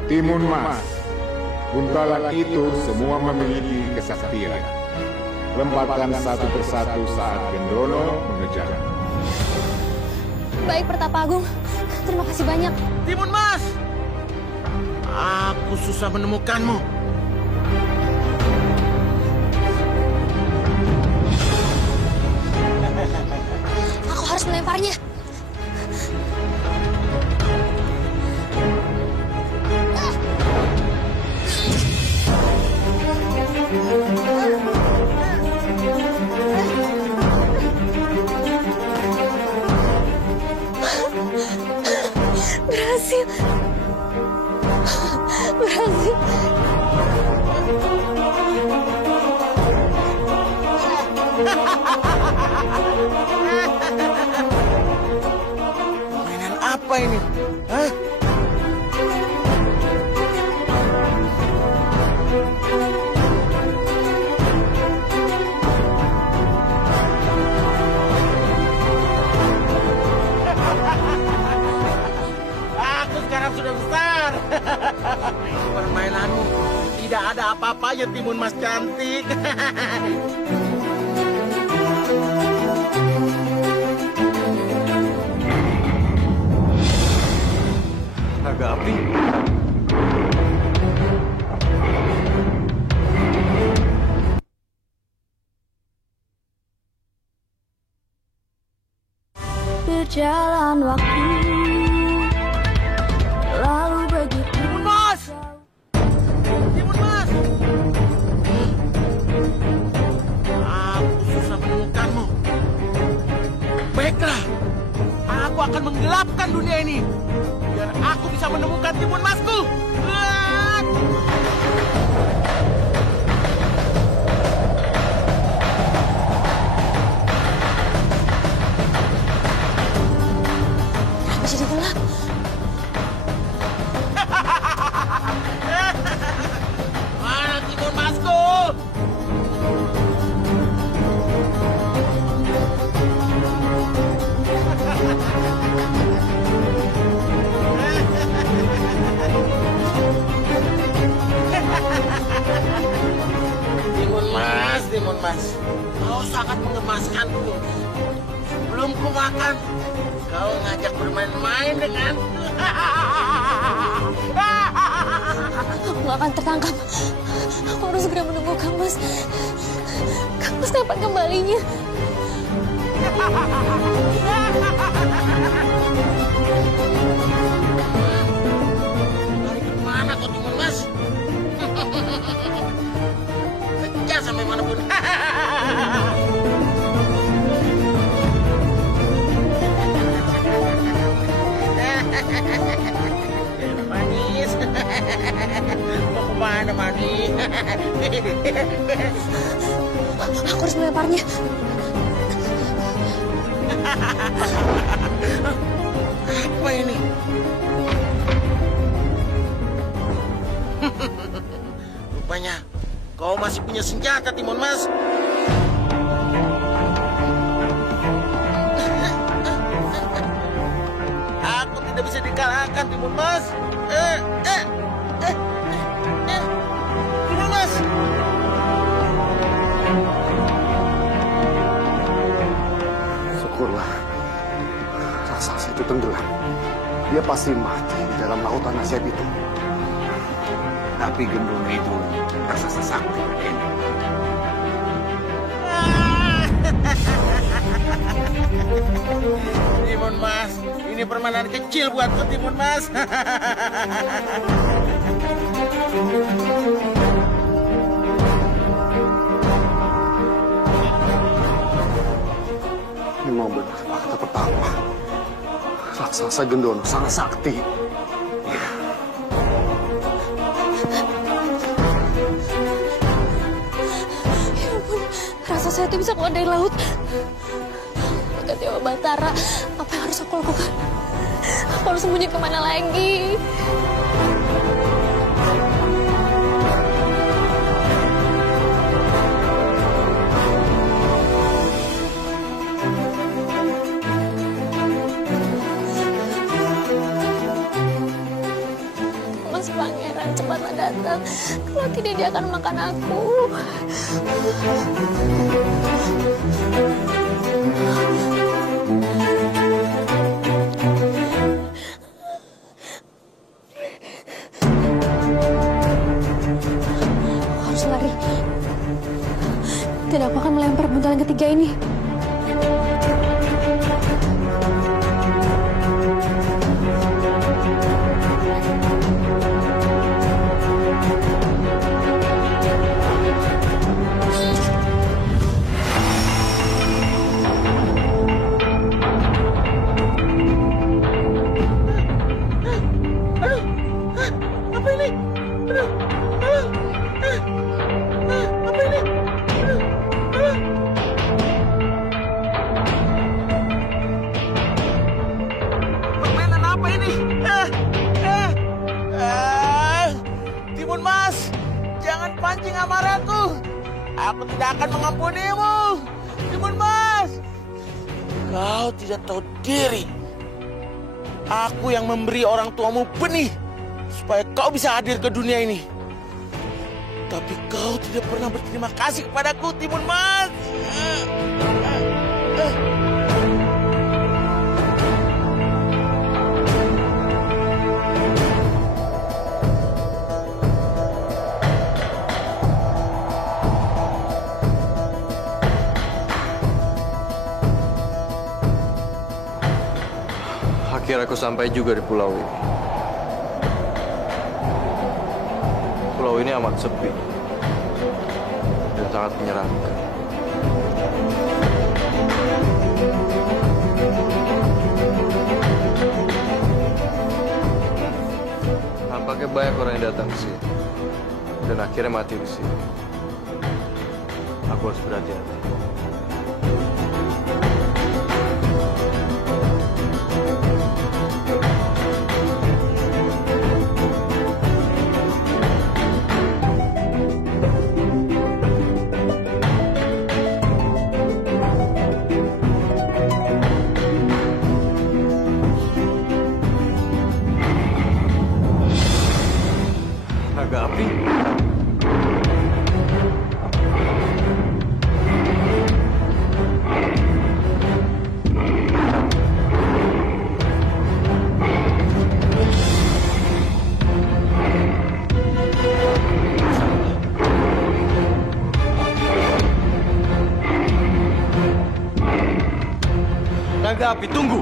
Timun Mas, buntalan itu semua memiliki kesaktian. Lempatkan satu persatu saat Gendono mengejar. Baik, Pertapa Agung. Terima kasih banyak. Timun Mas, aku susah menemukanmu. Aku harus melemparnya. Berhasil. Mainan apa ini? Hah? Aku sekarang sudah besar. Permainanmu tidak ada apa-apanya, Timun Mas cantik. naga api. Berjalan waktu, lalu begitu. Timun Mas! Timun Mas! Aku susah menemukanmu. Baiklah, aku akan menggelapkan dunia ini biar aku bisa menemukan Timun Masku. Jadi gelap. Mana Timun Masku? Timun Mas, kau sangat mengemaskanku. Sebelum ku makan, kau ngajak bermain-main denganku. Aku gak akan tertangkap. Aku harus segera menunggu Kang Mas. Kang Mas kapan kembalinya? Lari kemana kau Timun Mas? Kejar sampai manapun. Manis. Mau kemana manis? Aku harus melemparnya. Apa ini? Rupanya kau masih punya senjata, Timun Mas. Aku tidak bisa dikalahkan, Timun Mas. Timun Mas. Syukurlah, raksasa itu tenggelam. Dia pasti mati di dalam lautan ajaib itu. Tapi Gendong itu raksasa sakti, Raden. Timun Mas, ini permainan kecil buatku, Timun Mas. Memang benar fakta pertama. Raksasa Gendono sangat sakti. Ya ampun, raksasa itu bisa keluar dari laut. Dekat Dewa Batara, apa yang harus aku lakukan? Aku harus sembunyi kemana lagi? Mas Pangeran, cepatlah datang. Kalau tidak, dia akan makan aku. Aku harus lari. Tidak, aku akan melempar buntalan ketiga ini. Timun Mas, jangan pancing amarahku. Aku tidak akan mengampunimu. Timun Mas, kau tidak tahu diri. Aku yang memberi orang tuamu benih supaya kau bisa hadir ke dunia ini. Tapi kau tidak pernah berterima kasih kepadaku, Timun Mas. Akhirnya aku sampai juga di pulau ini. Pulau ini amat sepi dan sangat menyeramkan. Nampaknya banyak orang yang datang ke sini dan akhirnya mati di sini. Aku harus berhati-hati. Naga api? Naga api, tunggu!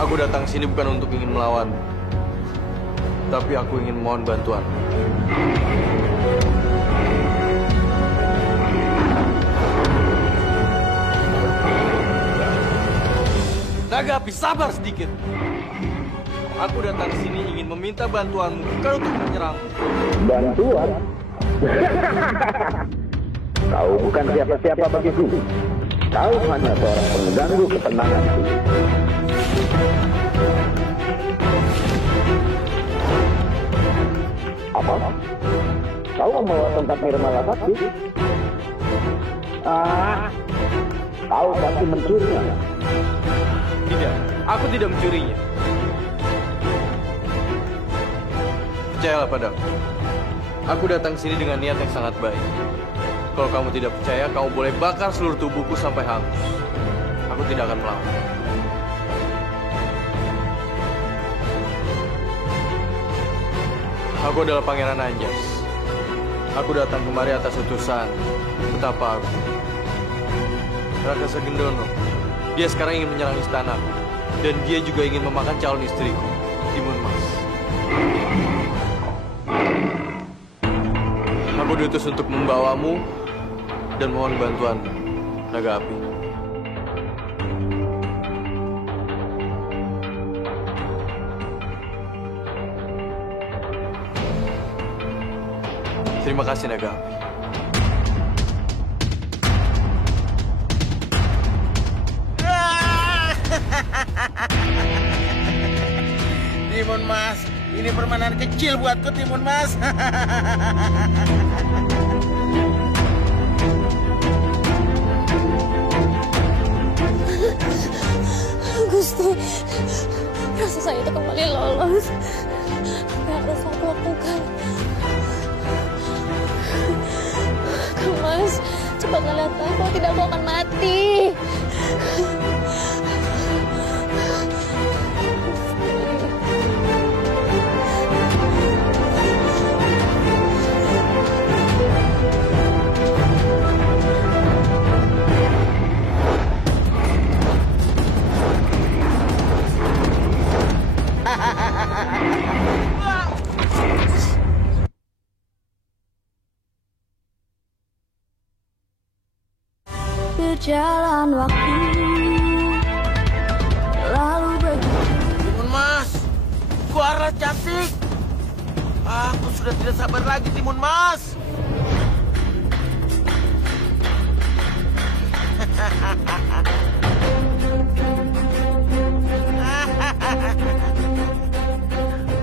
Aku datang sini bukan untuk ingin melawan, tapi aku ingin mohon bantuan. Naga api, sabar sedikit. Aku datang ke sini ingin meminta bantuanmu, bukan untuk menyerang. Bantuan? Kau bukan siapa-siapa bagiku. Kau hanya seorang pengganggu ketenanganku. Apa? Kau membawa tongkat Nirmala Sakti? Kau pasti mencurinya. Tidak, aku tidak mencurinya. Percayalah padaku. Aku datang sini dengan niat yang sangat baik. Kalau kamu tidak percaya, kamu boleh bakar seluruh tubuhku sampai hangus. Aku tidak akan melawan. Aku adalah Pangeran Anjas. Aku datang kemari atas utusan betapa aku. Raka Sagendono. Dia sekarang ingin menyerang istana. Dan dia juga ingin memakan calon istriku, Timun Mas. Aku diutus untuk membawamu dan mohon bantuan, Naga Api. Terima kasih, Naga Api. Timun Mas, ini permainan kecil buatku, Timun Mas. Gusti, rasa saya itu kembali lolos. Apa yang harus aku lakukan? Kang Mas, cepat lihat aku, tidak aku akan mati. Berjalan waktu lalu begitu. Timun Mas, Kuara cantik. Aku sudah tidak sabar lagi, Timun Mas.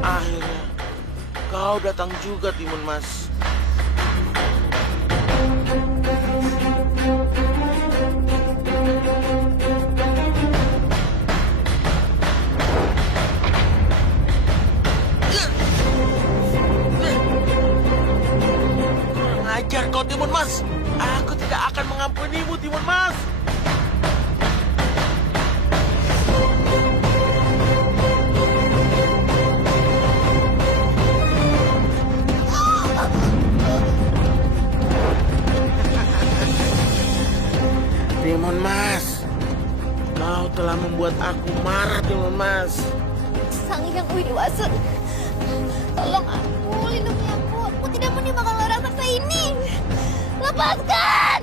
Akhirnya kau datang juga, Timun Mas. Ajar kau, Timun Mas. Aku tidak akan mengampunimu, Timun Mas. Timun Mas, kau telah membuat membuat aku marah, Timun Mas. Sang Hyang Widiwasa, tolong aku, lindungi aku. Aku tidak mau dimakan oleh raksasa ini. Lepaskan!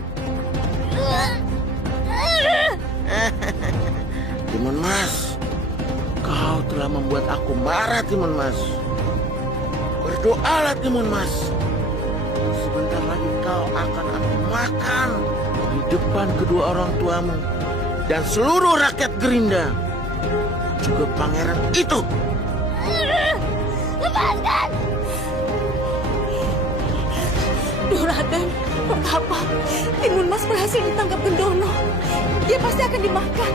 Timun Mas, kau telah membuat aku marah, Timun Mas. Berdoalah, Timun Mas. Sebentar lagi kau akan aku makan di depan kedua orang tuamu dan seluruh rakyat Gerinda, juga pangeran itu. Lepaskan! Raden, betapa Timun Mas berhasil ditangkap Gendono. Dia pasti akan dimakan.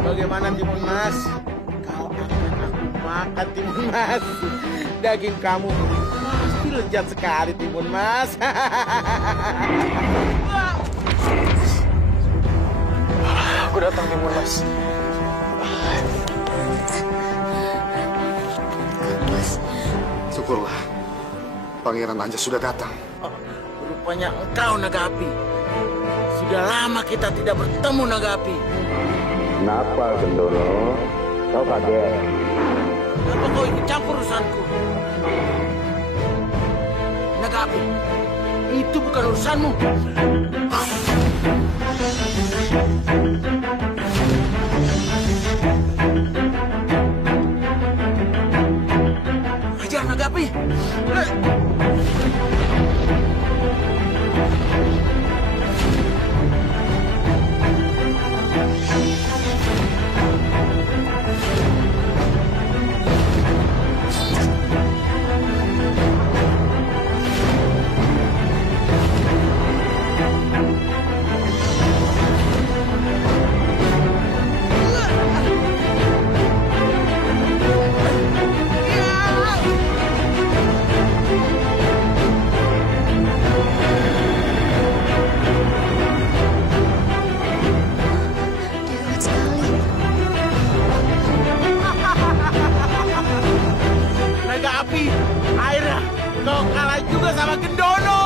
Bagaimana, Timun Mas? Kau akan aku makan, Timun Mas. Daging kamu pasti lezat sekali, Timun Mas. Aku datang, Timun Mas. Syukurlah, Pangeran Anjas sudah datang. Rupanya engkau, Naga Api. Sudah lama kita tidak bertemu, Naga Api. Kenapa, Gendono? Kau kaget? Kenapa kau ikut campur urusanku? Naga Api, itu bukan urusanmu. Hajar, Naga Api. Naga Api, akhirnya kau kalah juga sama Gendono.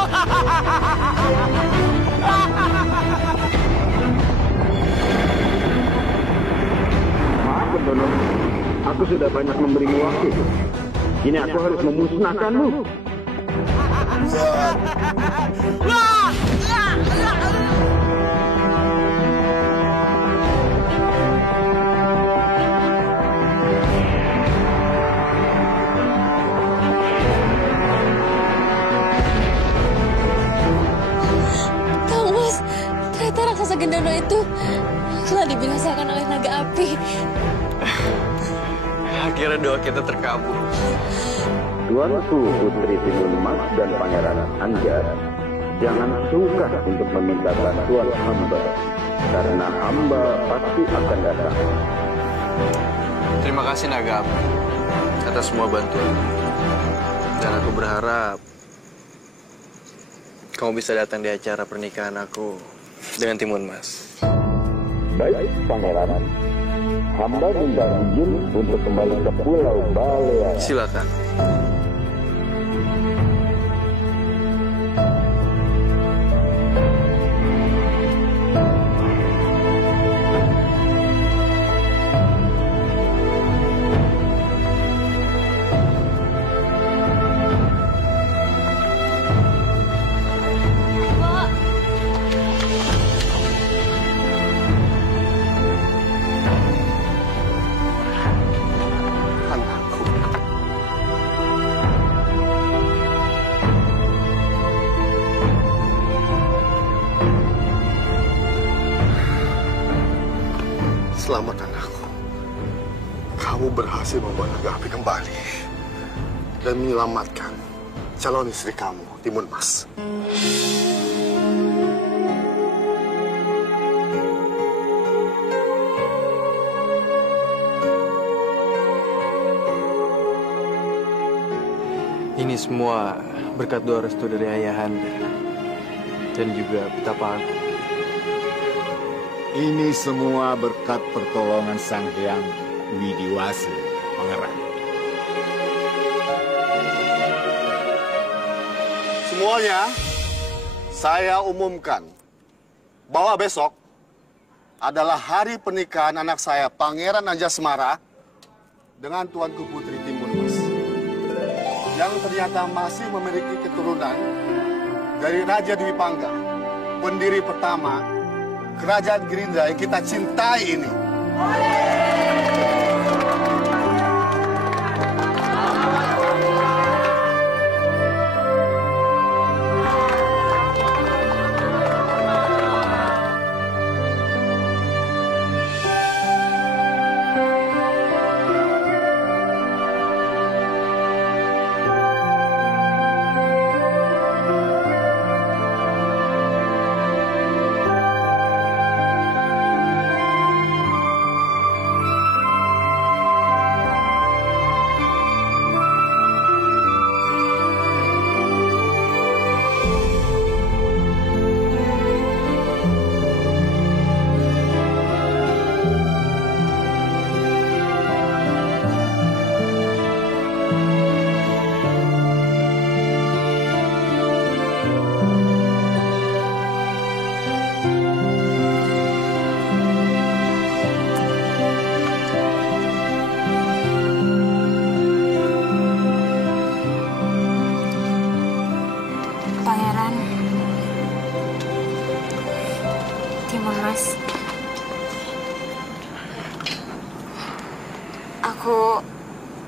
Maaf, Gendono. Aku sudah banyak memberimu waktu. Kini aku harus memusnahkanmu. Kang Mas, ternyata raksasa Gendono itu telah dibinasakan oleh naga api. Akhirnya doa kita terkabul. Tuanku Putri Timun Mas dan Pangeran Anjas, jangan sungkan untuk meminta bantuan hamba, karena hamba pasti akan datang. Terima kasih Naga Api atas semua bantuan. Dan aku berharap kamu bisa datang di acara pernikahan aku dengan Timun Mas. Baik, Pangeran. Hamba minta izin untuk kembali ke Pulau Baleara. Silakan. Selamat anakku. Kamu berhasil membawa Naga Api kembali dan menyelamatkan calon istri kamu, Timun Mas. Ini semua berkat doa restu dari Ayahanda dan juga betapa aku. Ini semua berkat pertolongan Sang Hyang Widiwasa, Pangeran. Semuanya Saya umumkan bahwa besok adalah hari pernikahan anak saya, Pangeran Anjasmara, dengan Tuanku Putri Timun Mas, yang ternyata masih memiliki keturunan dari Raja Dwi Pangga, pendiri pertama Kerajaan Gerindra yang kita cintai ini.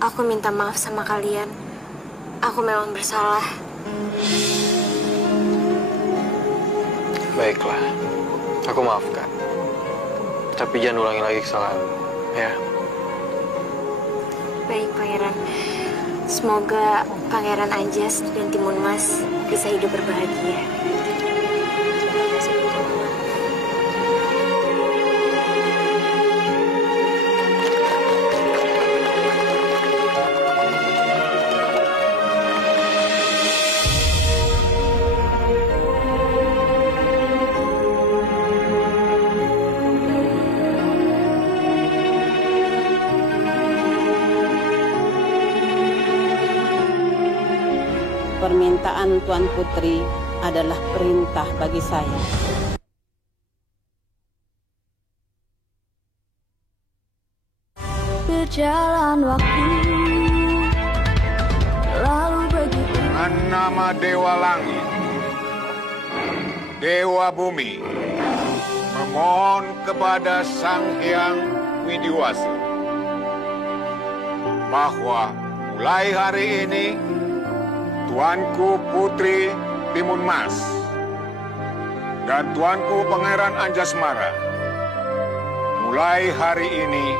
Aku minta maaf sama kalian. Aku memang bersalah. Baiklah, aku maafkan. Tapi jangan ulangi lagi kesalahan, ya. Baik, Pangeran. Semoga Pangeran Anjas dan Timun Mas bisa hidup berbahagia. Permintaan Tuan Putri adalah perintah bagi saya. Berjalan waktu, lalu begitu. Dengan nama Dewa Langit, Dewa Bumi, memohon kepada Sang Hyang Widiwasa bahwa mulai hari ini Tuanku Putri Timun Mas dan Tuanku Pangeran Anjasmara mulai hari ini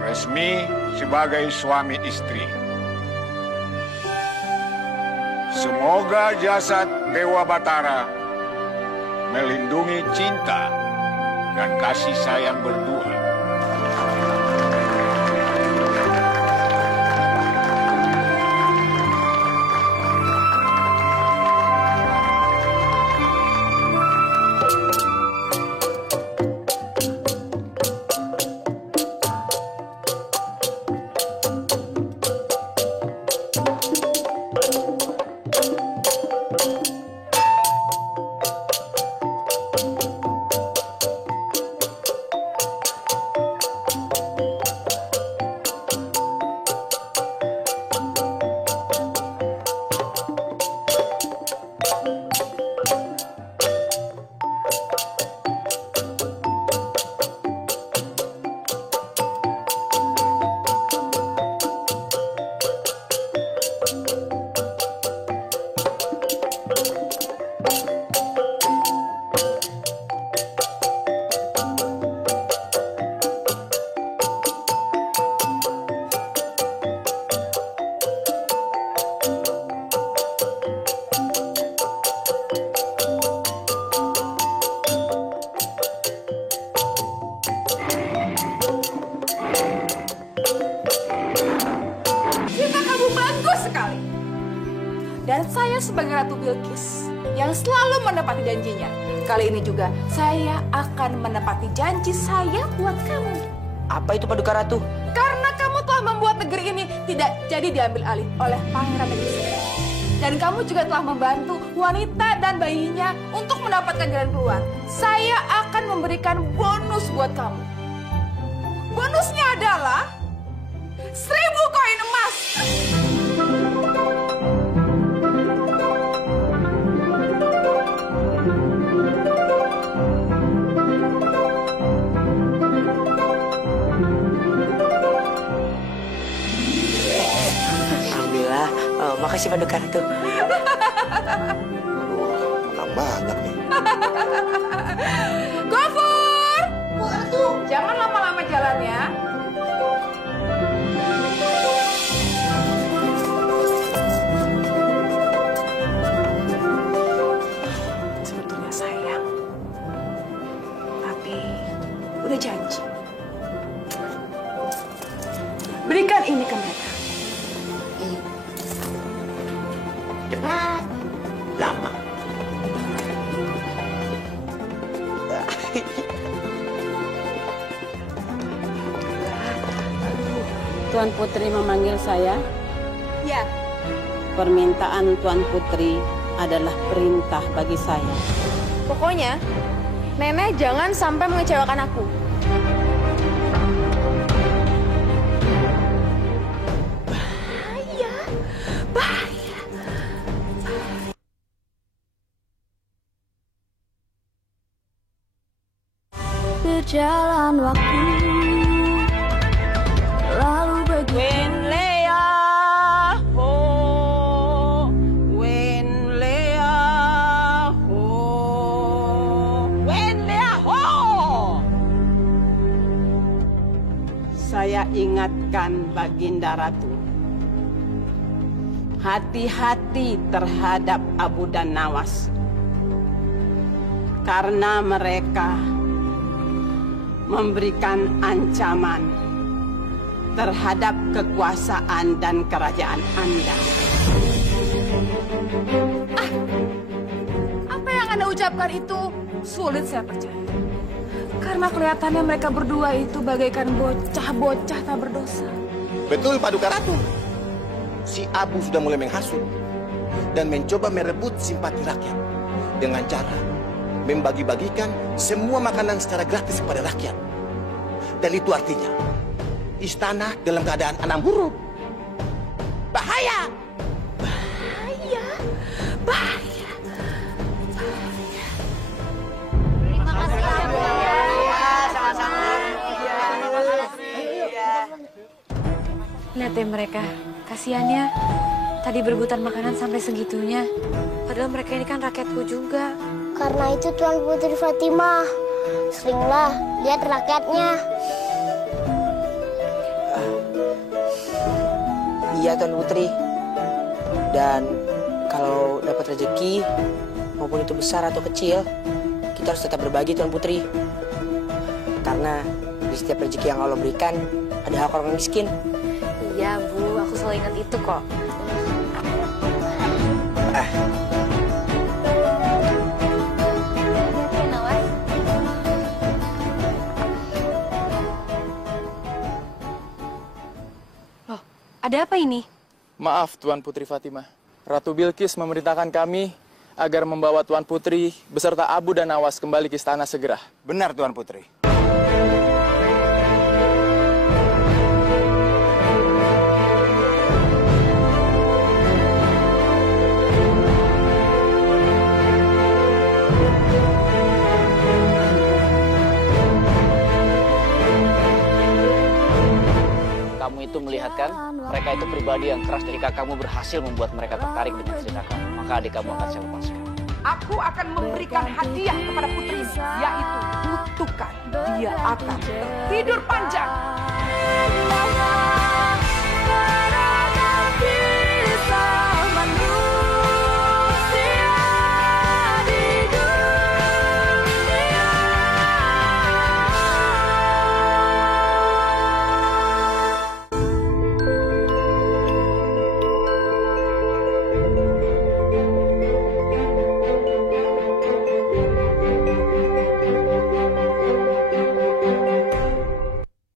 resmi sebagai suami istri. Semoga jasad Dewa Batara melindungi cinta dan kasih sayang berdua. Dan saya sebagai Ratu Bilqis yang selalu menepati janjinya. Kali ini juga saya akan menepati janji saya buat kamu. Apa itu Paduka Ratu? Karena kamu telah membuat negeri ini tidak jadi diambil alih oleh Pangeran Negeri Sendiri. Dan kamu juga telah membantu wanita dan bayinya untuk mendapatkan jalan keluar. Saya akan memberikan bonus buat kamu. Bonusnya adalah 1000 koin emas. Alhamdulillah, makasih Paduka Ratu. Menang banget nih. Gofur! Jangan lama-lama jalan ya. Sebetulnya sayang, tapi udah janji. Berikan ini ke mereka. Cepat. Lama. Tuan Putri memanggil saya? Ya. Permintaan Tuan Putri adalah perintah bagi saya. Pokoknya, Nenek jangan sampai mengecewakan aku. Bahaya. Berjalan waktu lalu begitu. Wen Lea ho, Wen Lea ho, Wen Lea ho. Saya ingatkan Baginda Ratu, hati-hati terhadap Abu dan Nawas, karena mereka memberikan ancaman terhadap kekuasaan dan kerajaan Anda. Apa yang Anda ucapkan itu sulit saya percaya. Karena kelihatannya mereka berdua itu bagaikan bocah-bocah tak berdosa. Betul, Paduka Ratu. Si Abu sudah mulai menghasut dan mencoba merebut simpati rakyat dengan cara membagi-bagikan semua makanan secara gratis kepada rakyat. Dan itu artinya istana dalam keadaan anam huruf. Bahaya! Bahaya. Bahaya. Terima kasih. Lihat deh mereka, kasihannya. Tadi berebutan makanan sampai segitunya. Padahal mereka ini kan rakyatku juga. Karena itu Tuan Putri Fatimah, seringlah lihat rakyatnya. Iya Tuan Putri. Dan kalau dapat rezeki, maupun itu besar atau kecil, kita harus tetap berbagi Tuan Putri. Karena di setiap rezeki yang Allah berikan, ada hak orang miskin. Iya Bu, aku selalu ingat itu kok. Loh, ada apa ini? Maaf Tuan Putri Fatimah. Ratu Bilqis memerintahkan kami agar membawa Tuan Putri beserta Abu dan Nawas kembali ke istana segera. Benar Tuan Putri. Kamu itu melihat kan, mereka itu pribadi yang keras. Jika kamu berhasil membuat mereka tertarik dengan cerita kamu, maka adik kamu akan saya lepaskan. Aku akan memberikan hadiah kepada putrimu, yaitu kutukan. Dia akan tertidur panjang.